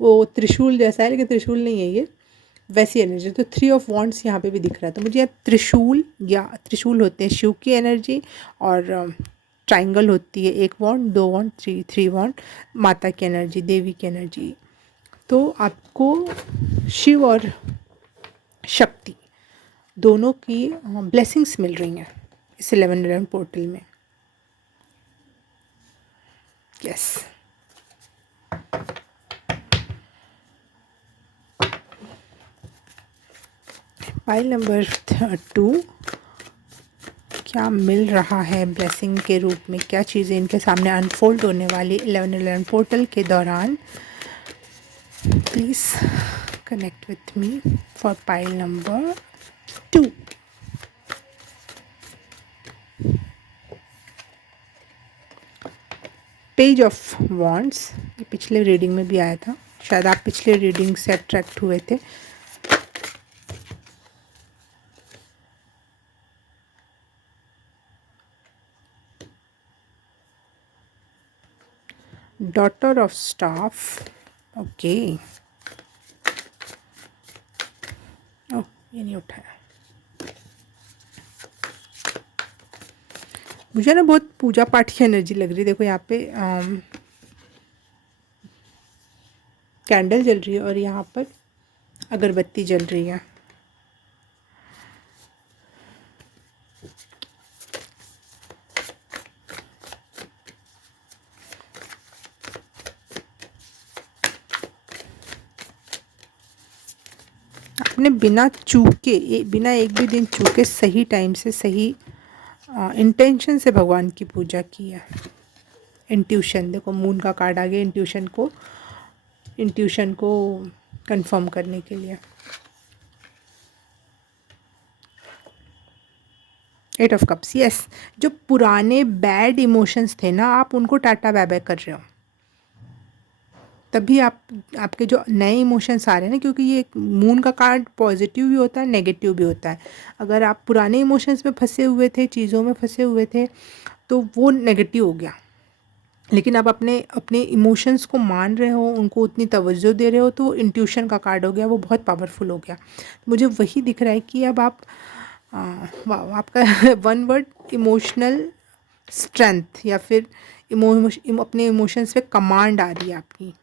वो त्रिशूल जैसा है, लेकिन त्रिशूल नहीं है ये, वैसी एनर्जी। तो 3 ऑफ वॉन्ड्स यहाँ पे भी दिख रहा है। तो मुझे यहाँ त्रिशूल, या त्रिशूल होते हैं शिव की एनर्जी, और ट्राइंगल होती है 1 वॉन्ड, 2 वॉन्ड, 3 वॉन्ड माता की एनर्जी, देवी की एनर्जी। तो आपको शिव और शक्ति दोनों की ब्लेसिंग्स मिल रही हैं इस 1111 पोर्टल में। यस, फाइल नंबर 2, क्या मिल रहा है ब्लेसिंग के रूप में? क्या चीज़ें इनके सामने अनफोल्ड होने वाली 1111 पोर्टल के दौरान? Please connect with me for file number 2। Page of wands, ये पिछले रीडिंग में भी आया था, शायद आप पिछले रीडिंग से अट्रैक्ट हुए थे। Daughter of staff, okay. Oh, ये नहीं उठाया। मुझे ना बहुत पूजा पाठ की एनर्जी लग रही है। देखो यहाँ पे कैंडल जल रही है और यहाँ पर अगरबत्ती जल रही है। आपने बिना चूके, बिना एक भी दिन चूके, सही टाइम से, सही इंटेंशन से भगवान की पूजा की है। इंट्यूशन, देखो मून का कार्ड आ गया इंट्यूशन को कंफर्म करने के लिए। 8 ऑफ कप्स, यस। जो पुराने बैड इमोशंस थे ना, आप उनको टाटा बाय बाय कर रहे हो। तभी आपके जो नए इमोशंस आ रहे हैं ना, क्योंकि ये मून का कार्ड पॉजिटिव भी होता है, नेगेटिव भी होता है। अगर आप पुराने इमोशंस में फंसे हुए थे, चीज़ों में फंसे हुए थे, तो वो नेगेटिव हो गया। लेकिन आप अपने अपने इमोशंस को मान रहे हो, उनको उतनी तवज्जो दे रहे हो, तो वो इंट्यूशन का कार्ड हो गया, वो बहुत पावरफुल हो गया। मुझे वही दिख रहा है कि अब आप वाह, आपका वन वर्ड इमोशनल स्ट्रेंथ, या फिर अपने इमोशंस पे कमांड आ रही है आपकी।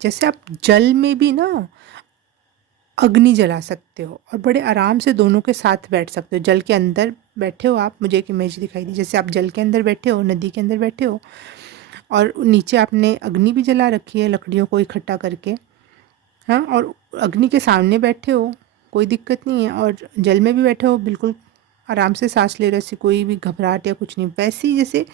जैसे आप जल में भी ना अग्नि जला सकते हो और बड़े आराम से दोनों के साथ बैठ सकते हो। जल के अंदर बैठे हो आप, मुझे एक इमेज दिखाई दी, जैसे आप जल के अंदर बैठे हो, नदी के अंदर बैठे हो, और नीचे आपने अग्नि भी जला रखी है लकड़ियों को इकट्ठा करके, हाँ, और अग्नि के सामने बैठे हो, कोई दिक्कत नहीं है, और जल में भी बैठे हो, बिल्कुल आराम से सांस ले रहे हो, कोई भी घबराहट या कुछ नहीं। वैसे ही जैसे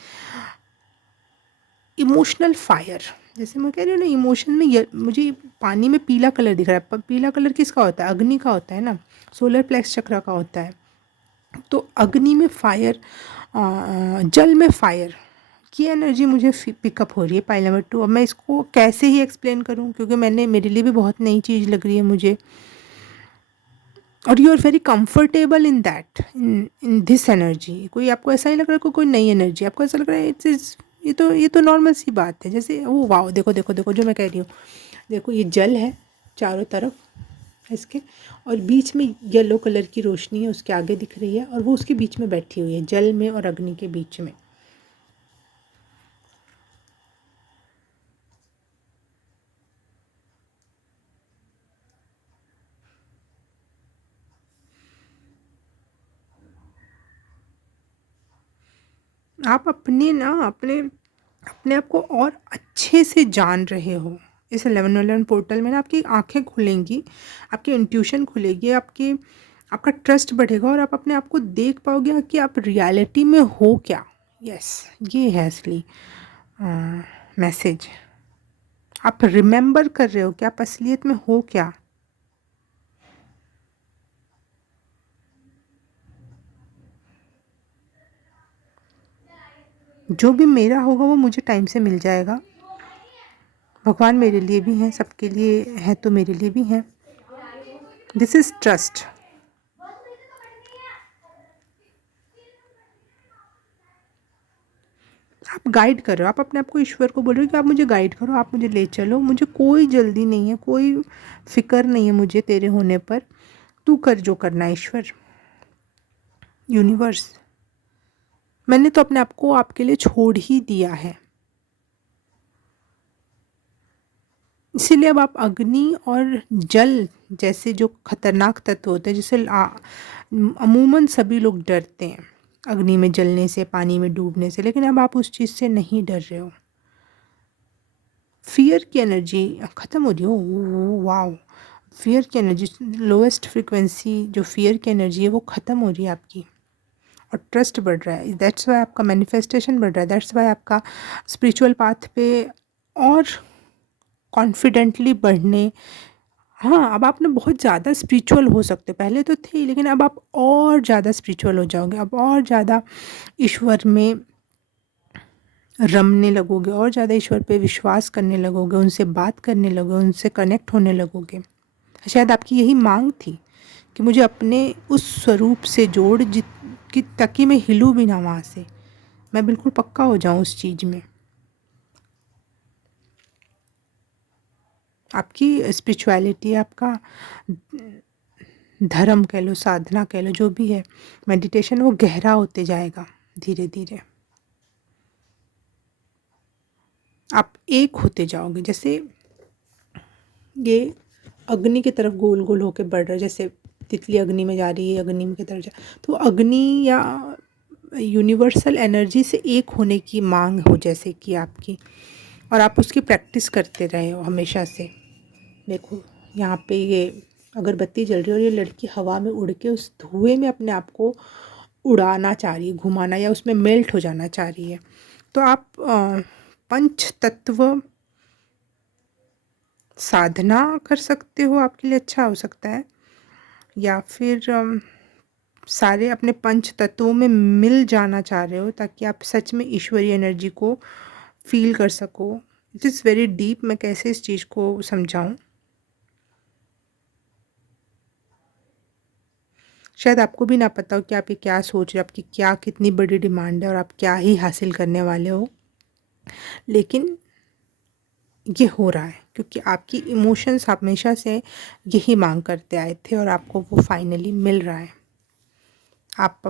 इमोशनल फायर, जैसे मैं कह रही हूँ ना, इमोशन में मुझे पानी में पीला कलर दिख रहा है। पीला कलर किसका होता है? अग्नि का होता है ना, सोलर प्लेक्स चक्र का होता है। तो अग्नि में फायर, जल में फायर की एनर्जी मुझे पिकअप हो रही है पाइल नंबर 2। अब मैं इसको कैसे ही एक्सप्लेन करूँ, क्योंकि मेरे लिए भी बहुत नई चीज़ लग रही है मुझे। और you are very comfortable in that, in this energy. कोई आपको ऐसा ही लग रहा है कोई नई एनर्जी, आपको ऐसा लग रहा है इट्स ये तो नॉर्मल सी बात है। जैसे वो वाओ, देखो देखो देखो जो मैं कह रही हूँ, देखो ये जल है चारों तरफ इसके, और बीच में येलो कलर की रोशनी है, उसके आगे दिख रही है, और वो उसके बीच में बैठी हुई है, जल में और अग्नि के बीच में। आप अपने अपने आप को और अच्छे से जान रहे हो। इस 1111 पोर्टल में ना आपकी आँखें खुलेंगी, आपकी इंट्यूशन खुलेगी, आपका ट्रस्ट बढ़ेगा और आप अपने आप को देख पाओगे कि आप रियलिटी में हो क्या। यस, ये है असली मैसेज। आप रिमेंबर कर रहे हो कि आप असलियत में हो क्या। जो भी मेरा होगा वो मुझे टाइम से मिल जाएगा। भगवान मेरे लिए भी हैं, सबके लिए है तो मेरे लिए भी हैं। This is trust. आप गाइड कर रहे हो, आप अपने आप को ईश्वर को बोल रहे हो कि आप मुझे गाइड करो, आप मुझे ले चलो, मुझे कोई जल्दी नहीं है, कोई फिक्र नहीं है मुझे तेरे होने पर। तू कर जो करना है ईश्वर, यूनिवर्स। मैंने तो अपने आप को आपके लिए छोड़ ही दिया है। इसीलिए अब आप अग्नि और जल जैसे जो खतरनाक तत्व होते हैं, जिससे अमूमन सभी लोग डरते हैं, अग्नि में जलने से, पानी में डूबने से, लेकिन अब आप उस चीज़ से नहीं डर रहे हो। फियर की एनर्जी ख़त्म हो रही हो। वाओ, फियर की एनर्जी, लोएस्ट फ्रिक्वेंसी जो फियर की एनर्जी है वो ख़त्म हो रही है आपकी, और ट्रस्ट बढ़ रहा है। दैट्स वाई आपका मैनिफेस्टेशन बढ़ रहा है, दैट्स वाई आपका स्पिरिचुअल पाथ पे और कॉन्फिडेंटली बढ़ने। हाँ, अब आप ना बहुत ज़्यादा स्पिरिचुअल हो सकते हो, पहले तो थे लेकिन अब आप और ज़्यादा स्पिरिचुअल हो जाओगे, अब और ज़्यादा ईश्वर में रमने लगोगे, और ज़्यादा ईश्वर पे विश्वास करने लगोगे, उनसे बात करने लगोगे, उनसे कनेक्ट होने लगोगे। शायद आपकी यही मांग थी कि मुझे अपने उस स्वरूप से जोड़ कि ताकि मैं हिलूँ भी ना वहाँ से, मैं बिल्कुल पक्का हो जाऊँ उस चीज़ में। आपकी स्पिरिचुअलिटी, आपका धर्म कह लो, साधना कह लो, जो भी है मेडिटेशन, वो गहरा होते जाएगा धीरे धीरे। आप एक होते जाओगे, जैसे ये अग्नि की तरफ गोल गोल होके बढ़ रहा है, जैसे तितली अग्नि में जा रही है, अग्नि की तरफ जा, तो अग्नि या यूनिवर्सल एनर्जी से एक होने की मांग हो जैसे कि आपकी, और आप उसकी प्रैक्टिस करते रहे हो हमेशा से। देखो यहाँ पे ये अगरबत्ती जल रही है और ये लड़की हवा में उड़ के उस धुएं में अपने आप को उड़ाना चाह रही है, घुमाना या उसमें मेल्ट हो जाना चाह रही है। तो आप पंच तत्व साधना कर सकते हो, आपके लिए अच्छा हो सकता है, या फिर सारे अपने पंच तत्वों में मिल जाना चाह रहे हो ताकि आप सच में ईश्वरीय एनर्जी को फील कर सको। इट इज़ वेरी डीप, मैं कैसे इस चीज़ को समझाऊं। शायद आपको भी ना पता हो कि आप ये क्या सोच रहे हो, आपकी क्या कितनी बड़ी डिमांड है और आप क्या ही हासिल करने वाले हो, लेकिन ये हो रहा है क्योंकि आपकी इमोशंस हमेशा से यही मांग करते आए थे और आपको वो फाइनली मिल रहा है। आप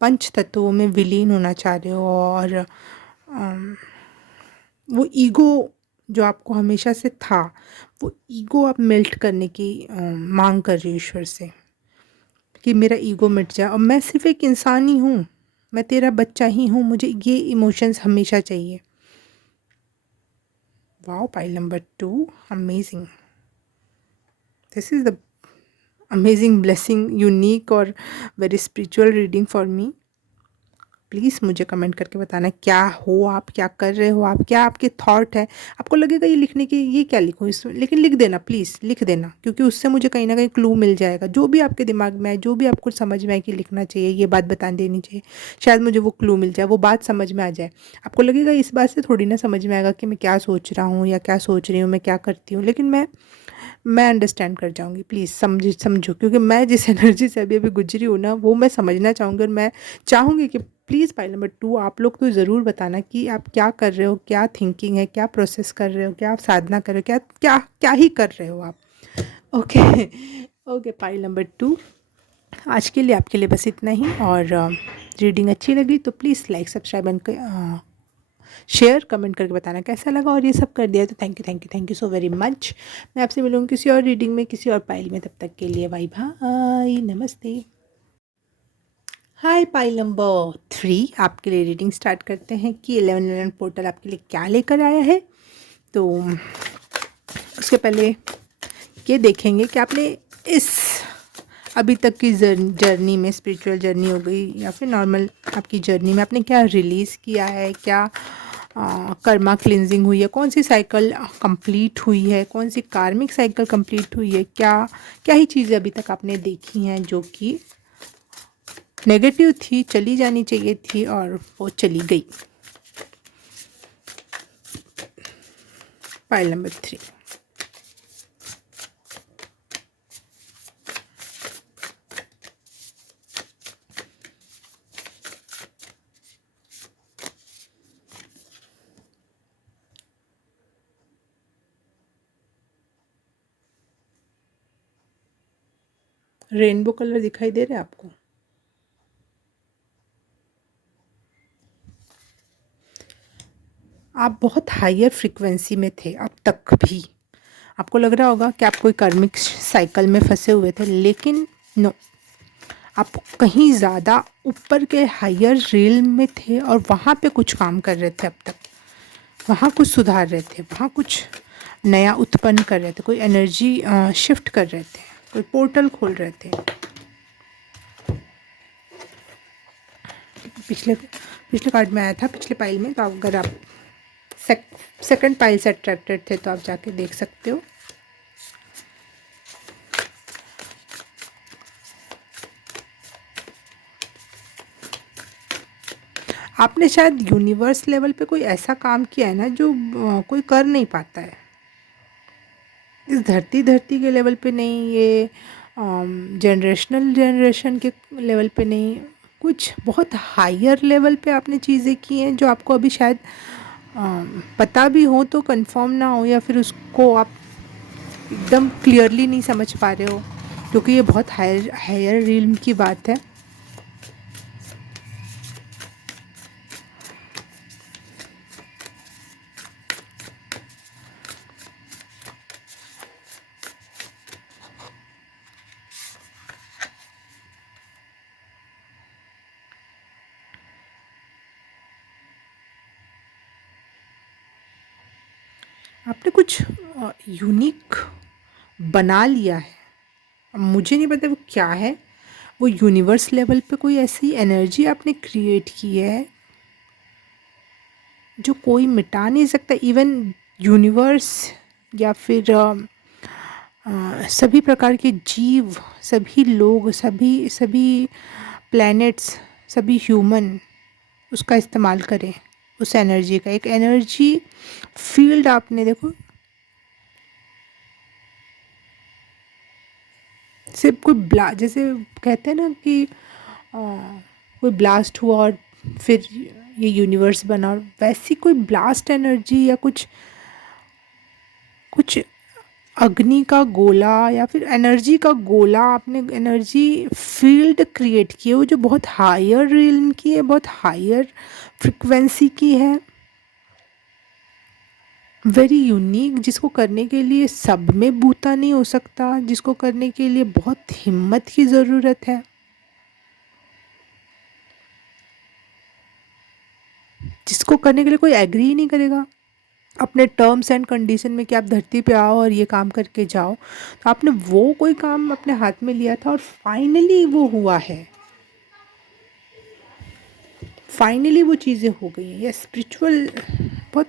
पंच तत्वों में विलीन होना चाह रहे हो, और वो ईगो जो आपको हमेशा से था, वो ईगो आप मेल्ट करने की मांग कर रही हो ईश्वर से कि मेरा ईगो मिट जाए और मैं सिर्फ एक इंसान ही हूँ, मैं तेरा बच्चा ही हूँ, मुझे ये इमोशंस हमेशा चाहिए। Wow, pile number 2, amazing. This is the amazing blessing, unique और very spiritual reading for me. Please मुझे कमेंट करके बताना क्या हो आप, क्या कर रहे हो आप, क्या आपके थॉट है। आपको लगेगा ये लिखने की, ये क्या लिखूँ इसमें, लेकिन लिख देना, प्लीज़ लिख देना, क्योंकि उससे मुझे कहीं ना कहीं क्लू मिल जाएगा। जो भी आपके दिमाग में आए, जो भी आपको समझ में आए कि लिखना चाहिए, ये बात बता देनी चाहिए, शायद मुझे वो क्लू मिल जाए, वो बात समझ में आ जाए। आपको लगेगा इस बात से थोड़ी ना समझ में आएगा कि मैं क्या सोच रहा हूँ या क्या सोच रही हूँ, मैं क्या करती हूँ, लेकिन मैं अंडरस्टैंड कर जाऊँगी। प्लीज़ समझो, क्योंकि मैं जिस एनर्जी से अभी अभी गुजरी हूँ ना, वो मैं समझना चाहूँगी, और मैं चाहूँगी कि प्लीज़ पाइल नंबर 2 आप लोग तो ज़रूर बताना कि आप क्या कर रहे हो, क्या थिंकिंग है, क्या प्रोसेस कर रहे हो, क्या आप साधना कर रहे हो, क्या क्या क्या ही कर रहे हो आप। ओके ओके, पाइल नंबर 2, आज के लिए आपके लिए बस इतना ही। और रीडिंग अच्छी लगी तो please like, subscribe and share, comment करके बताना कैसा लगा, और ये सब कर दिया तो thank you so very much. मैं आपसे मिलूँगी किसी और रीडिंग में, किसी और पाइल में, तब तक के लिए बाय बाय, नमस्ते। हाय, पाइल नंबर 3 आपके लिए रीडिंग स्टार्ट करते हैं कि 1111 पोर्टल आपके लिए क्या लेकर आया है। तो उसके पहले ये देखेंगे कि आपने इस अभी तक की जर्नी में, स्पिरिचुअल जर्नी हो गई या फिर नॉर्मल आपकी जर्नी में, आपने क्या रिलीज़ किया है, क्या कर्मा क्लिनजिंग हुई है, कौन सी साइकिल कंप्लीट हुई है, कौन सी कार्मिक साइकिल कंप्लीट हुई है, क्या क्या ही चीज़ें अभी तक आपने देखी हैं जो कि नेगेटिव थी, चली जानी चाहिए थी और वो चली गई। Pile number 3। रेनबो कलर दिखाई दे रहे हैं आपको? आप बहुत हायर फ्रीक्वेंसी में थे अब तक भी। आपको लग रहा होगा कि आप कोई कार्मिक साइकिल में फंसे हुए थे, लेकिन नो, आप कहीं ज़्यादा ऊपर के हायर रियल्म में थे और वहाँ पे कुछ काम कर रहे थे अब तक। वहाँ कुछ सुधार रहे थे, वहाँ कुछ नया उत्पन्न कर रहे थे, कोई एनर्जी शिफ्ट कर रहे थे, कोई पोर्टल खोल रहे थे। पिछले पिछले कार्ड में आया था, पिछले पाइल में। तो अगर आप सेकंड पाइल से अट्रैक्टेड थे तो आप जाके देख सकते हो। आपने शायद यूनिवर्स लेवल पे कोई ऐसा काम किया है ना जो कोई कर नहीं पाता है। इस धरती के लेवल पे नहीं, ये जनरेशन के लेवल पे नहीं, कुछ बहुत हायर लेवल पे आपने चीज़ें की हैं जो आपको अभी शायद पता भी हो तो कंफर्म ना हो, या फिर उसको आप एकदम क्लियरली नहीं समझ पा रहे हो, क्योंकि ये बहुत हायर रिल्म की बात है। आपने कुछ यूनिक बना लिया है। अब मुझे नहीं पता वो क्या है। वो यूनिवर्स लेवल पे कोई ऐसी एनर्जी आपने क्रिएट की है जो कोई मिटा नहीं सकता। इवन यूनिवर्स या फिर सभी प्रकार के जीव, सभी लोग, सभी सभी प्लैनेट्स, सभी ह्यूमन उसका इस्तेमाल करें। उस एनर्जी का एक एनर्जी फील्ड आपने देखो, सिर्फ कोई जैसे कहते हैं ना कि कोई ब्लास्ट हुआ और फिर ये यूनिवर्स बना, और वैसी कोई ब्लास्ट एनर्जी या कुछ कुछ अग्नि का गोला या फिर एनर्जी का गोला, आपने एनर्जी फील्ड क्रिएट की है, वो जो बहुत हायर रियल्म की है, बहुत हायर फ्रिक्वेंसी की है, वेरी यूनिक, जिसको करने के लिए सब में बूता नहीं हो सकता, जिसको करने के लिए बहुत हिम्मत की ज़रूरत है, जिसको करने के लिए कोई एग्री ही नहीं करेगा अपने टर्म्स एंड कंडीशन में कि आप धरती पे आओ और ये काम करके जाओ। तो आपने वो कोई काम अपने हाथ में लिया था और फाइनली वो हुआ है, फाइनली वो चीज़ें हो गई हैं। ये स्पिरिचुअल बहुत,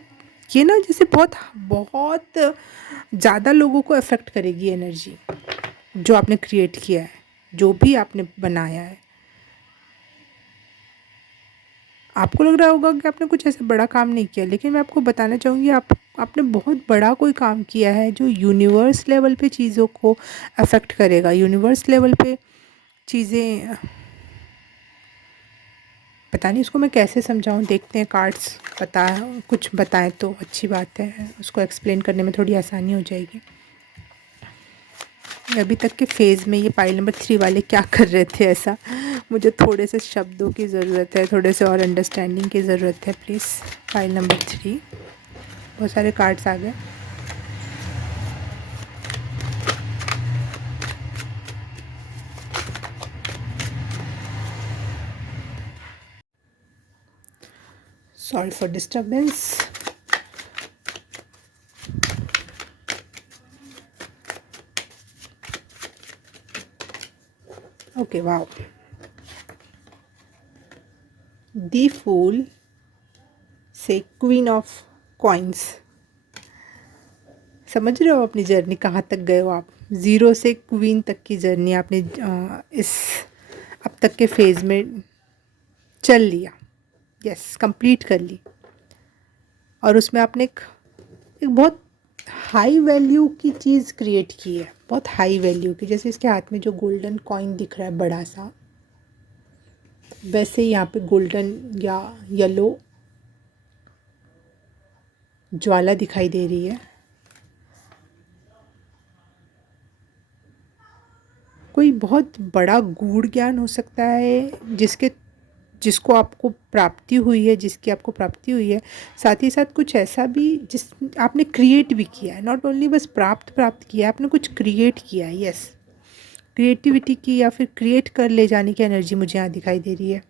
ये ना जैसे बहुत बहुत ज़्यादा लोगों को अफेक्ट करेगी एनर्जी जो आपने क्रिएट किया है, जो भी आपने बनाया है। आपको लग रहा होगा कि आपने कुछ ऐसा बड़ा काम नहीं किया, लेकिन मैं आपको बताना चाहूँगी आपने बहुत बड़ा कोई काम किया है जो यूनिवर्स लेवल पे चीज़ों को अफेक्ट करेगा। यूनिवर्स लेवल पे चीज़ें, पता नहीं इसको मैं कैसे समझाऊँ, देखते हैं कार्ड्स कुछ बताएं तो अच्छी बात है, उसको एक्सप्लेन करने में थोड़ी आसानी हो जाएगी। अभी तक के फेज़ में ये पाइल नंबर 3 वाले क्या कर रहे थे ऐसा, मुझे थोड़े से शब्दों की ज़रूरत है, थोड़े से और अंडरस्टैंडिंग की ज़रूरत है प्लीज़। पाइल नंबर 3, बहुत सारे कार्ड्स आ गए। Sorry for disturbance. Okay, wow. The fool से क्वीन ऑफ कॉइन्स। समझ रहे हो अपनी जर्नी कहाँ तक गए हो आप? ज़ीरो से क्वीन तक की जर्नी आपने इस अब तक के फेज़ में चल लिया। यस, कंप्लीट कर ली। और उसमें आपने एक बहुत हाई वैल्यू की चीज़ क्रिएट की है, बहुत हाई वैल्यू की। जैसे इसके हाथ में जो गोल्डन कॉइन दिख रहा है बड़ा सा, वैसे यहाँ पे गोल्डन या येलो ज्वाला दिखाई दे रही है। कोई बहुत बड़ा गूढ़ ज्ञान हो सकता है जिसको आपको प्राप्ति हुई है, जिसकी आपको प्राप्ति हुई है। साथ ही साथ कुछ ऐसा भी जिस आपने क्रिएट भी किया है, नॉट ओनली बस प्राप्त किया है, आपने कुछ क्रिएट किया है। यस, क्रिएटिविटी की या फिर क्रिएट कर ले जाने की एनर्जी मुझे यहाँ दिखाई दे रही है।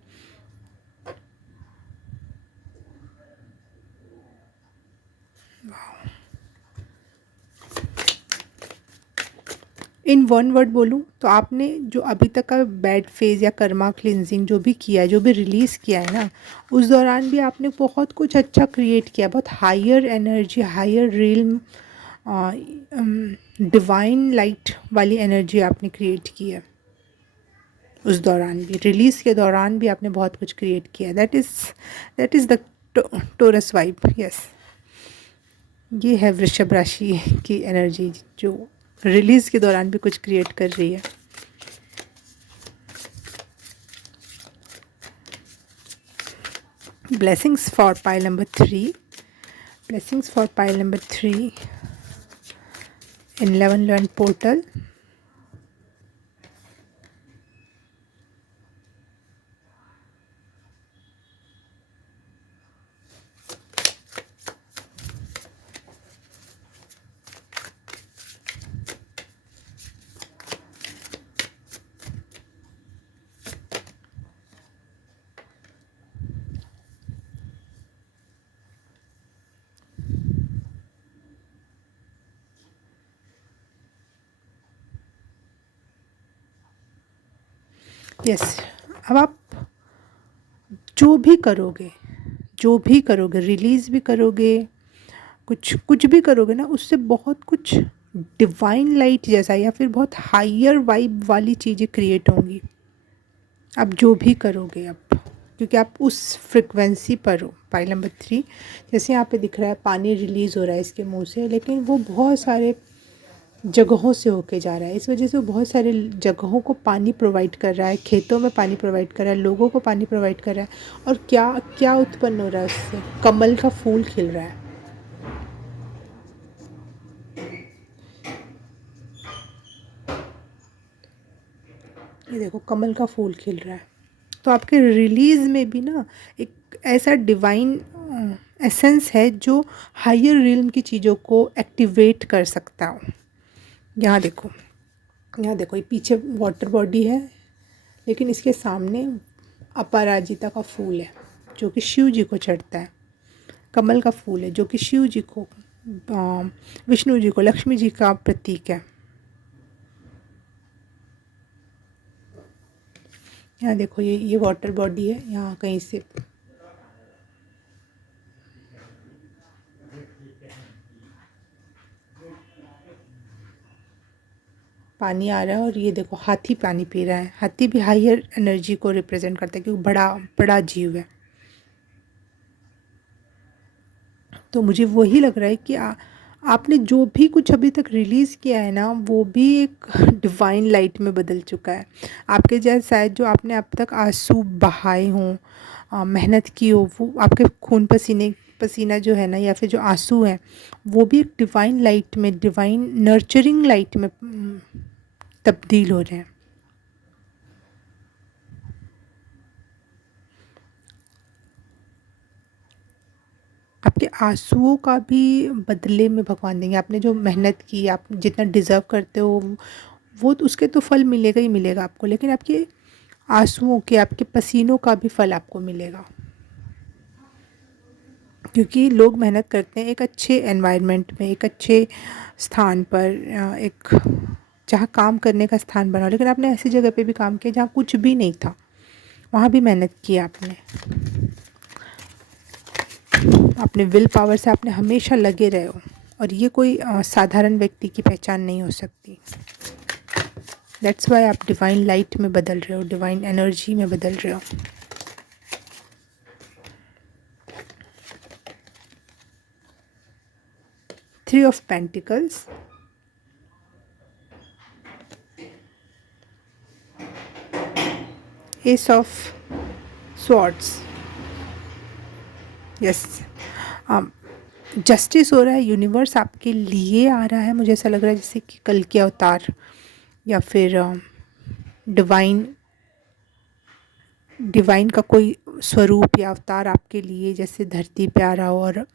इन वन वर्ड बोलूँ तो आपने जो अभी तक का बैड फेज़ या कर्मा क्लिनजिंग जो भी किया है, जो भी रिलीज़ किया है ना, उस दौरान भी आपने बहुत कुछ अच्छा क्रिएट किया। बहुत higher energy, higher realm, divine light वाली एनर्जी आपने क्रिएट की है। उस दौरान भी, रिलीज़ के दौरान भी आपने बहुत कुछ क्रिएट किया। That is the Taurus vibe. Yes, ये है वृषभ राशि की एनर्जी जो रिलीज़ के दौरान भी कुछ क्रिएट कर रही है। Blessings for pile number 3, blessings for pile number 3 in 11 portal. Yes, अब आप जो भी करोगे, रिलीज़ भी करोगे, कुछ भी करोगे ना, उससे बहुत कुछ डिवाइन लाइट जैसा या फिर बहुत हायर वाइब वाली चीज़ें क्रिएट होंगी। आप जो भी करोगे अब, क्योंकि आप उस फ्रिक्वेंसी पर हो। पाइल नंबर 3 जैसे यहाँ पे दिख रहा है, पानी रिलीज़ हो रहा है इसके मुंह से, लेकिन वो बहुत सारे जगहों से होके जा रहा है। इस वजह से वो बहुत सारे जगहों को पानी प्रोवाइड कर रहा है, खेतों में पानी प्रोवाइड कर रहा है, लोगों को पानी प्रोवाइड कर रहा है। और क्या क्या उत्पन्न हो रहा है उससे? कमल का फूल खिल रहा है। ये देखो, कमल का फूल खिल रहा है। तो आपके रिलीज़ में भी ना एक ऐसा डिवाइन एसेंस है जो हायर रिल्म की चीज़ों को एक्टिवेट कर सकता हो। यहाँ देखो, यहाँ देखो, ये पीछे वाटर बॉडी है, लेकिन इसके सामने अपराजिता का फूल है जो कि शिव जी को चढ़ता है। कमल का फूल है जो कि शिव जी को, विष्णु जी को, लक्ष्मी जी का प्रतीक है। यहाँ देखो, ये वाटर बॉडी है, यहाँ कहीं से पानी आ रहा है। और ये देखो, हाथी पानी पी रहा है। हाथी भी हायर एनर्जी को रिप्रेजेंट करता है क्योंकि बड़ा बड़ा जीव है। तो मुझे वही लग रहा है कि आपने जो भी कुछ अभी तक रिलीज़ किया है ना, वो भी एक डिवाइन लाइट में बदल चुका है। आपके जैसे शायद जो आपने अब तक आंसू बहाए हों, मेहनत की हो, वो आपके खून पसीना जो है ना, या फिर जो आंसू हैं, वो भी एक डिवाइन लाइट में, डिवाइन नर्चरिंग लाइट में तब्दील हो रहे हैं। आपके आंसुओं का भी बदले में भगवान देंगे। आपने जो मेहनत की, आप जितना डिज़र्व करते हो, वो तो उसके तो फल मिलेगा ही मिलेगा आपको, लेकिन आपके आंसुओं के, आपके पसीनों का भी फल आपको मिलेगा। क्योंकि लोग मेहनत करते हैं एक अच्छे एनवायरनमेंट में, एक अच्छे स्थान पर, एक जहाँ काम करने का स्थान बना, लेकिन आपने ऐसी जगह पे भी काम किया जहाँ कुछ भी नहीं था, वहाँ भी मेहनत की आपने। अपने विल पावर से आपने हमेशा लगे रहे हो, और ये कोई साधारण व्यक्ति की पहचान नहीं हो सकती। दैट्स वाई आप डिवाइन लाइट में बदल रहे हो, डिवाइन एनर्जी में बदल रहे हो। Three of pentacles, S of swords, yes, justice हो रहा है, यूनिवर्स आपके लिए आ रहा है। मुझे ऐसा लग रहा है जैसे कि कल के अवतार या फिर डिवाइन का कोई स्वरूप या अवतार आपके लिए जैसे धरती पे आ रहा हो और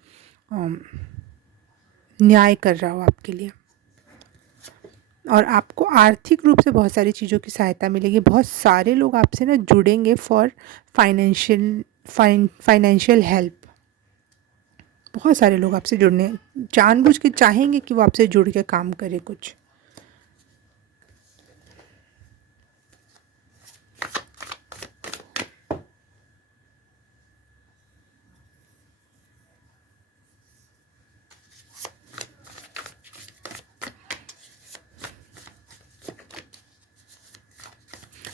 न्याय कर रहा हो आपके लिए। और आपको आर्थिक रूप से बहुत सारी चीज़ों की सहायता मिलेगी। बहुत सारे लोग आपसे ना जुड़ेंगे फॉर फाइनेंशियल हेल्प। बहुत सारे लोग आपसे जुड़ने जानबूझ के चाहेंगे कि वो आपसे जुड़ के काम करे कुछ।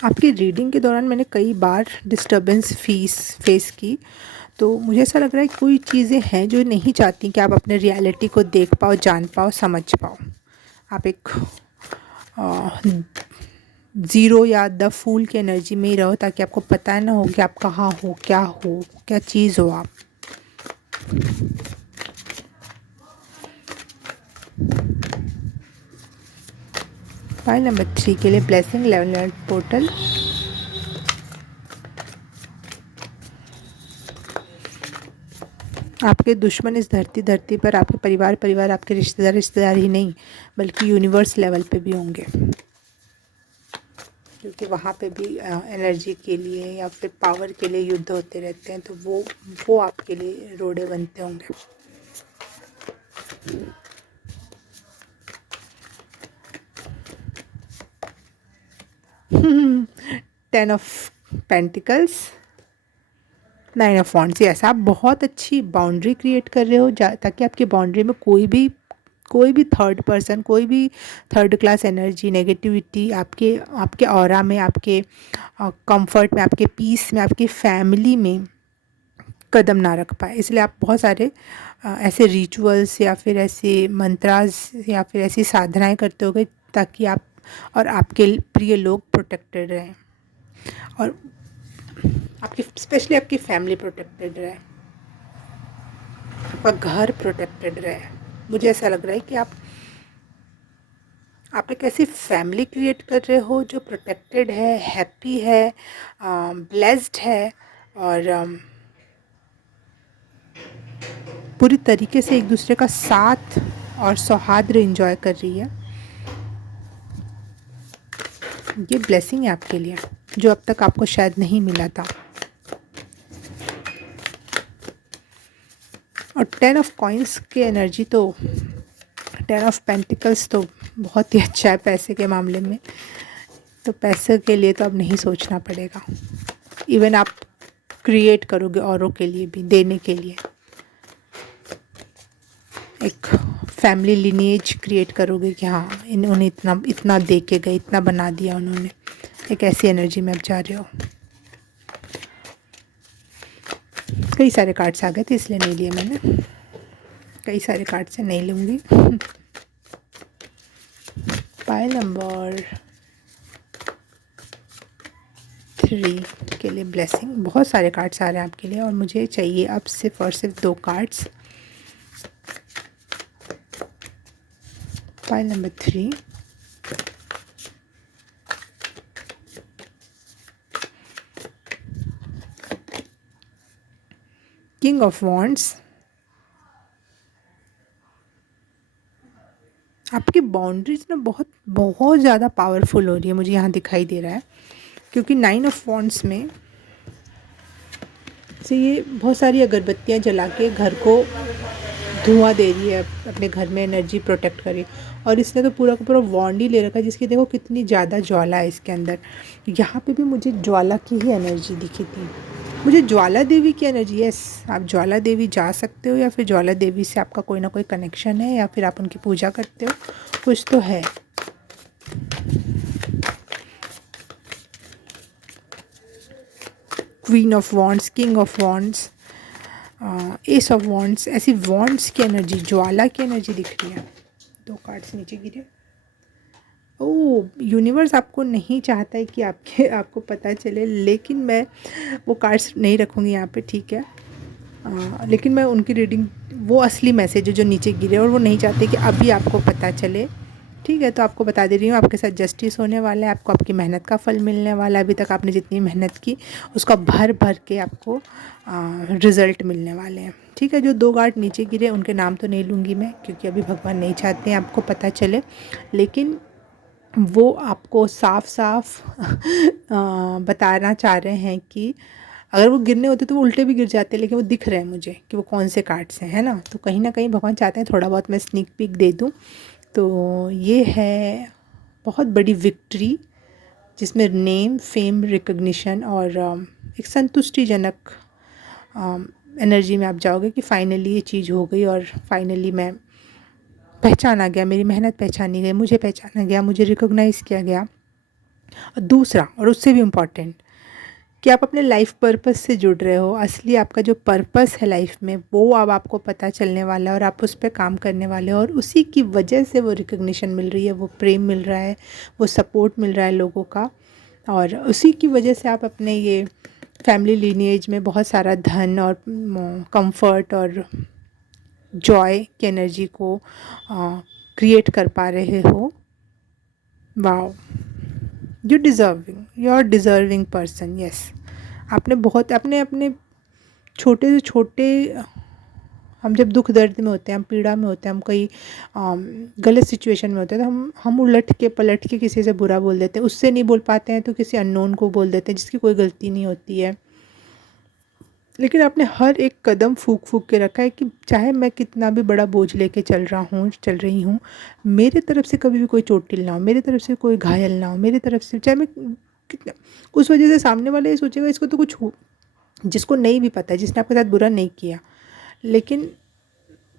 आपकी रीडिंग के दौरान मैंने कई बार डिस्टर्बेंस फेस की, तो मुझे ऐसा लग रहा है कोई चीज़ें हैं जो नहीं चाहती कि आप अपने रियलिटी को देख पाओ, जान पाओ, समझ पाओ। आप एक ज़ीरो या द फूल की एनर्जी में ही रहो, ताकि आपको पता ना हो कि आप कहाँ हो, क्या चीज़ हो आप। फाइल नंबर 3 के लिए ब्लेसिंग लेवल पोर्टल। आपके दुश्मन इस धरती पर आपके परिवार आपके रिश्तेदार ही नहीं, बल्कि यूनिवर्स लेवल पे भी होंगे, क्योंकि वहाँ पे भी एनर्जी के लिए या फिर पावर के लिए युद्ध होते रहते हैं, तो वो आपके लिए रोड़े बनते होंगे। Ten of pentacles, nine of wands. Yes, आप बहुत अच्छी बाउंड्री क्रिएट कर रहे हो ताकि आपकी बाउंड्री में कोई भी थर्ड पर्सन, कोई भी थर्ड क्लास एनर्जी, नेगेटिविटी आपके ऑरा में, आपके कंफर्ट में, आपके पीस में, आपकी फैमिली में कदम ना रख पाए। इसलिए आप बहुत सारे ऐसे रिचुअल्स या फिर ऐसे मंत्रास या फिर ऐसी साधनाएं करते होगे ताकि आप और आपके प्रिय लोग प्रोटेक्टेड रहें, और आपकी स्पेशली आपकी फैमिली प्रोटेक्टेड रहे, आपका घर प्रोटेक्टेड रहे। मुझे ऐसा लग रहा है कि आप एक ऐसी फैमिली क्रिएट कर रहे हो जो प्रोटेक्टेड है, हैप्पी है, ब्लेस्ड है, और पूरी तरीके से एक दूसरे का साथ और सौहार्द एंजॉय कर रही है। ये ब्लेसिंग है आपके लिए जो अब तक आपको शायद नहीं मिला था। और 10 ऑफ कॉइन्स की एनर्जी, तो 10 ऑफ पेंटिकल्स तो बहुत ही अच्छा है पैसे के मामले में। तो पैसे के लिए तो अब नहीं सोचना पड़ेगा, इवन आप क्रिएट करोगे औरों के लिए भी देने के लिए, एक फैमिली लिनिएज क्रिएट करोगे कि हाँ इन्होंने इतना दे के गए, इतना बना दिया उन्होंने। एक ऐसी एनर्जी में आप जा रहे हो। कई सारे कार्ड्स आ गए थे इसलिए नहीं लिए मैंने, कई सारे कार्ड से नहीं लूँगी। पाइल नंबर 3 के लिए ब्लेसिंग। बहुत सारे कार्ड्स आ रहे हैं आपके लिए, और मुझे चाहिए अब सिर्फ और सिर्फ 2 cards. Pile number 3, king of wands. आपकी बाउंड्रीज ना बहुत ज़्यादा पावरफुल हो रही है, मुझे यहाँ दिखाई दे रहा है, क्योंकि 9 ऑफ वॉन्ड्स में जैसे ये बहुत सारी अगरबत्तियाँ जला के घर को धुआं दे रही है, अपने घर में एनर्जी प्रोटेक्ट करी। और इसने तो पूरा का पूरा वॉन्ड ही ले रखा है, जिसकी देखो कितनी ज़्यादा ज्वाला है इसके अंदर। यहाँ पे भी मुझे ज्वाला की ही एनर्जी दिखी थी, मुझे ज्वाला देवी की एनर्जी। यस, आप ज्वाला देवी जा सकते हो, या फिर ज्वाला देवी से आपका कोई ना कोई कनेक्शन है, या फिर आप उनकी पूजा करते हो, कुछ तो है। Queen of wands, king of wands, S of wands, ऐसी वॉन्ड्स की एनर्जी, ज्वाला की एनर्जी दिख रही है। 2 कार्ड्स नीचे गिरे। ओह, यूनिवर्स आपको नहीं चाहता है कि आपको पता चले, लेकिन मैं वो कार्ड्स नहीं रखूँगी यहाँ पे, ठीक है। लेकिन मैं उनकी रीडिंग, वो असली मैसेज है जो नीचे गिरे, और वो नहीं चाहते कि अभी आपको पता चले, ठीक है। तो आपको बता दे रही हूँ, आपके साथ जस्टिस होने वाला है, आपको आपकी मेहनत का फल मिलने वाला है। अभी तक आपने जितनी मेहनत की उसका भर भर के आपको रिज़ल्ट मिलने वाले हैं, ठीक है। जो 2 कार्ड नीचे गिरे उनके नाम तो नहीं लूँगी मैं, क्योंकि अभी भगवान नहीं चाहते हैं आपको पता चले, लेकिन वो आपको साफ साफ बताना चाह रहे हैं कि अगर वो गिरने होते तो वो उल्टे भी गिर जाते, लेकिन वो दिख रहे हैं मुझे कि वो कौन से कार्ड्स हैं, है ना। तो कहीं ना कहीं भगवान चाहते हैं थोड़ा बहुत मैं स्नीक पीक दे दूँ। तो ये है बहुत बड़ी विक्ट्री, जिसमें नेम, फेम, रिकग्निशन और एक संतुष्टिजनक एनर्जी में आप जाओगे कि फाइनली ये चीज़ हो गई, और फाइनली मैं पहचाना गया, मेरी मेहनत पहचानी गई, मुझे पहचाना गया, मुझे रिकॉग्नाइज़ किया गया। और दूसरा, और उससे भी इम्पॉर्टेंट, कि आप अपने लाइफ पर्पस से जुड़ रहे हो। असली आपका जो पर्पस है लाइफ में, वो अब आपको पता चलने वाला है, और आप उस पर काम करने वाले हो, और उसी की वजह से वो रिकग्निशन मिल रही है, वो प्रेम मिल रहा है, वो सपोर्ट मिल रहा है लोगों का, और उसी की वजह से आप अपने ये फैमिली लीनिएज में बहुत सारा धन और कंफर्ट और जॉय की एनर्जी को क्रिएट कर पा रहे हो। Wow, you are deserving person. Yes, आपने बहुत अपने छोटे से छोटे, हम जब दुख दर्द में होते हैं, हम पीड़ा में होते हैं, हम कहीं गलत सिचुएशन में होते हैं, तो हम उलट के पलट के किसी से बुरा बोल देते हैं। उससे नहीं बोल पाते हैं तो किसी अननोन को बोल देते हैं, जिसकी कोई गलती नहीं होती है। लेकिन आपने हर एक कदम फूँक फूँक के रखा है कि चाहे मैं कितना भी बड़ा बोझ लेके चल रही हूँ, मेरे तरफ से कभी भी कोई चोटिल ना हो, मेरे तरफ से कोई घायल ना हो, मेरे तरफ से चाहे मैं कितना, उस वजह से सामने वाले ये सोचेगा इसको तो कुछ हो, जिसको नहीं भी पता है, जिसने आपके साथ बुरा नहीं किया। लेकिन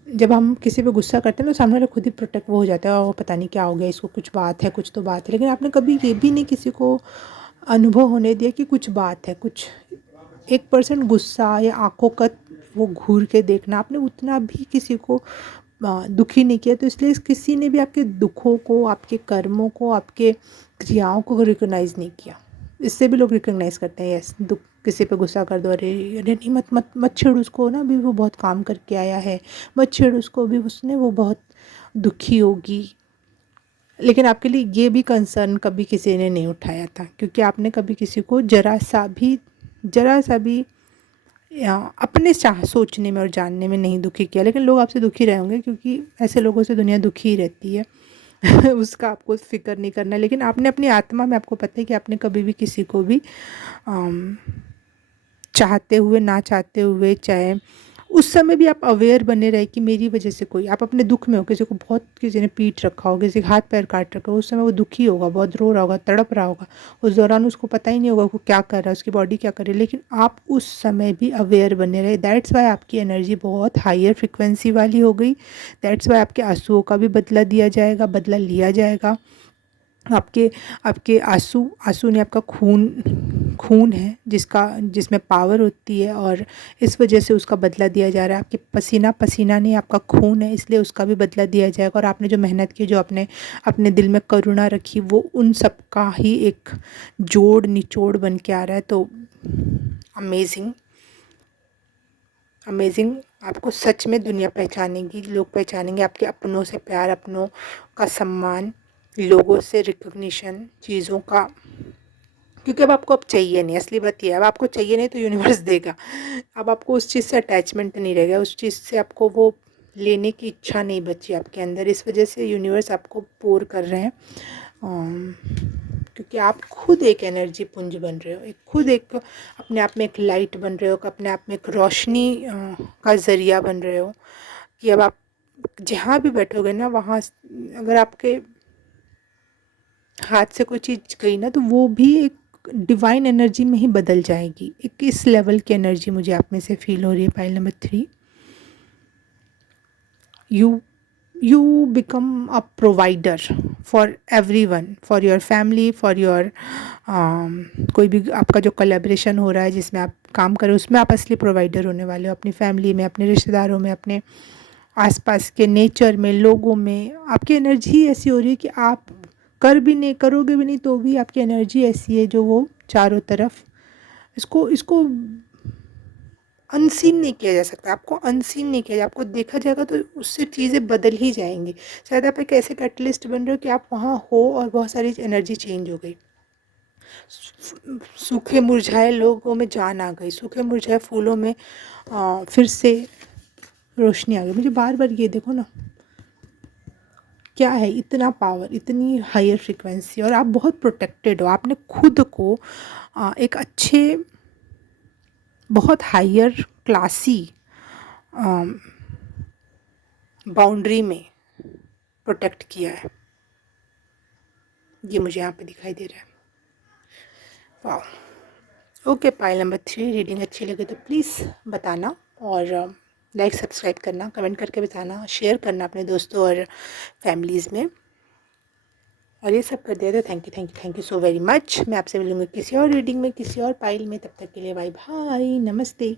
जब हम किसी पे गुस्सा करते हैं तो सामने वाला खुद ही प्रोटेक्ट वो हो जाता है, और पता नहीं क्या हो गया इसको, कुछ बात है, कुछ तो बात है। लेकिन आपने कभी ये भी नहीं किसी को अनुभव होने दिया कि कुछ बात है, कुछ 1% गुस्सा या आँखों का वो घूर के देखना, आपने उतना भी किसी को दुखी नहीं किया। तो इसलिए किसी ने भी आपके दुखों को, आपके कर्मों को, आपके क्रियाओं को रिकॉग्नाइज़ नहीं किया। इससे भी लोग रिकॉग्नाइज़ करते हैं, यस, दुख, किसी पे गुस्सा कर दो, अरे अरे नहीं, मत मत मत छेड़ उसको ना, अभी वो बहुत काम करके आया है, मत छेड़ उसको, अभी उसने, वो बहुत दुखी होगी। लेकिन आपके लिए ये भी कंसर्न कभी किसी ने नहीं उठाया था, क्योंकि आपने कभी किसी को जरा सा भी अपने सोचने में और जानने में नहीं दुखी किया। लेकिन लोग आपसे दुखी रहे होंगे, क्योंकि ऐसे लोगों से दुनिया दुखी ही रहती है। उसका आपको फ़िक्र नहीं करना। लेकिन आपने अपनी आत्मा में, आपको पता है कि आपने कभी भी किसी को भी चाहते हुए ना चाहते हुए, चाहे उस समय भी आप अवेयर बने रहे कि मेरी वजह से कोई, आप अपने दुख में हो, किसी को बहुत, किसी ने पीट रखा हो, किसी का हाथ पैर काट रखा हो, उस समय वो दुखी होगा, बहुत रो रहा होगा, तड़प रहा होगा, उस दौरान उसको पता ही नहीं होगा वो क्या कर रहा है, उसकी बॉडी क्या कर रही है। लेकिन आप उस समय भी अवेयर बने रहे, दैट्स वाई आपकी एनर्जी बहुत हायर फ्रिक्वेंसी वाली हो गई। दैट्स वाई आपके आंसुओं का भी बदला दिया जाएगा, बदला लिया जाएगा। आपके आपके आंसू ने आपका खून है, जिसमें पावर होती है, और इस वजह से उसका बदला दिया जा रहा है। आपके पसीना नहीं, आपका खून है, इसलिए उसका भी बदला दिया जाएगा। और आपने जो मेहनत की, जो अपने दिल में करुणा रखी, वो उन सब का ही एक जोड़ निचोड़ बन के आ रहा है। तो अमेजिंग, आपको सच में दुनिया पहचानेगी, लोग पहचानेंगे। आपके अपनों से प्यार, अपनों का सम्मान, लोगों से रिकग्निशन, चीज़ों का, क्योंकि अब चाहिए नहीं। असली बात ये है, अब आपको चाहिए नहीं तो यूनिवर्स देगा। अब आपको उस चीज़ से अटैचमेंट नहीं रहेगा, उस चीज़ से आपको वो लेने की इच्छा नहीं बची आपके अंदर। इस वजह से यूनिवर्स आपको पोर कर रहे हैं क्योंकि आप खुद एक एनर्जी पुंज बन रहे हो, एक खुद एक अपने आप में एक लाइट बन रहे हो, अपने आप में एक रोशनी का ज़रिया बन रहे हो कि अब आप जहाँ भी बैठोगे ना वहाँ अगर आपके हाथ से कोई चीज़ गई ना तो वो भी एक डिवाइन एनर्जी में ही बदल जाएगी। एक इस लेवल की एनर्जी मुझे आप में से फील हो रही है। Pile number 3, you become a provider for everyone, for your family, for your कोई भी आपका जो कोलैबोरेशन हो रहा है जिसमें आप काम करें उसमें आप असली प्रोवाइडर होने वाले हो। अपनी फैमिली में, अपने रिश्तेदारों में, अपने आसपास के नेचर में, लोगों में आपकी एनर्जी ऐसी हो रही है कि आप करोगे भी नहीं तो भी आपकी एनर्जी ऐसी है जो वो चारों तरफ इसको अनसीन नहीं किया जा सकता। आपको अनसीन नहीं किया, आपको देखा जाएगा तो उससे चीज़ें बदल ही जाएंगी। शायद आप एक ऐसे कैटलिस्ट बन रहे हो कि आप वहाँ हो और बहुत सारी एनर्जी चेंज हो गई। सूखे मुरझाए लोगों में जान आ गई, सूखे मुरझाए फूलों में फिर से रोशनी आ गई। मुझे बार बार ये देखो ना, क्या है इतना पावर, इतनी हायर फ्रिक्वेंसी, और आप बहुत प्रोटेक्टेड हो। आपने खुद को एक अच्छे, बहुत हायर क्लासी बाउंड्री में प्रोटेक्ट किया है। ये मुझे यहाँ पे दिखाई दे रहा है। वाह। ओके, पाइल नंबर 3 रीडिंग अच्छी लगे तो प्लीज़ बताना, और लाइक सब्सक्राइब करना, कमेंट करके बताना, शेयर करना अपने दोस्तों और फैमिलीज़ में। और ये सब कर दिया तो thank you so very much. मैं आपसे मिलूँगी किसी और रीडिंग में, किसी और पाइल में। तब तक के लिए बाय बाय, नमस्ते।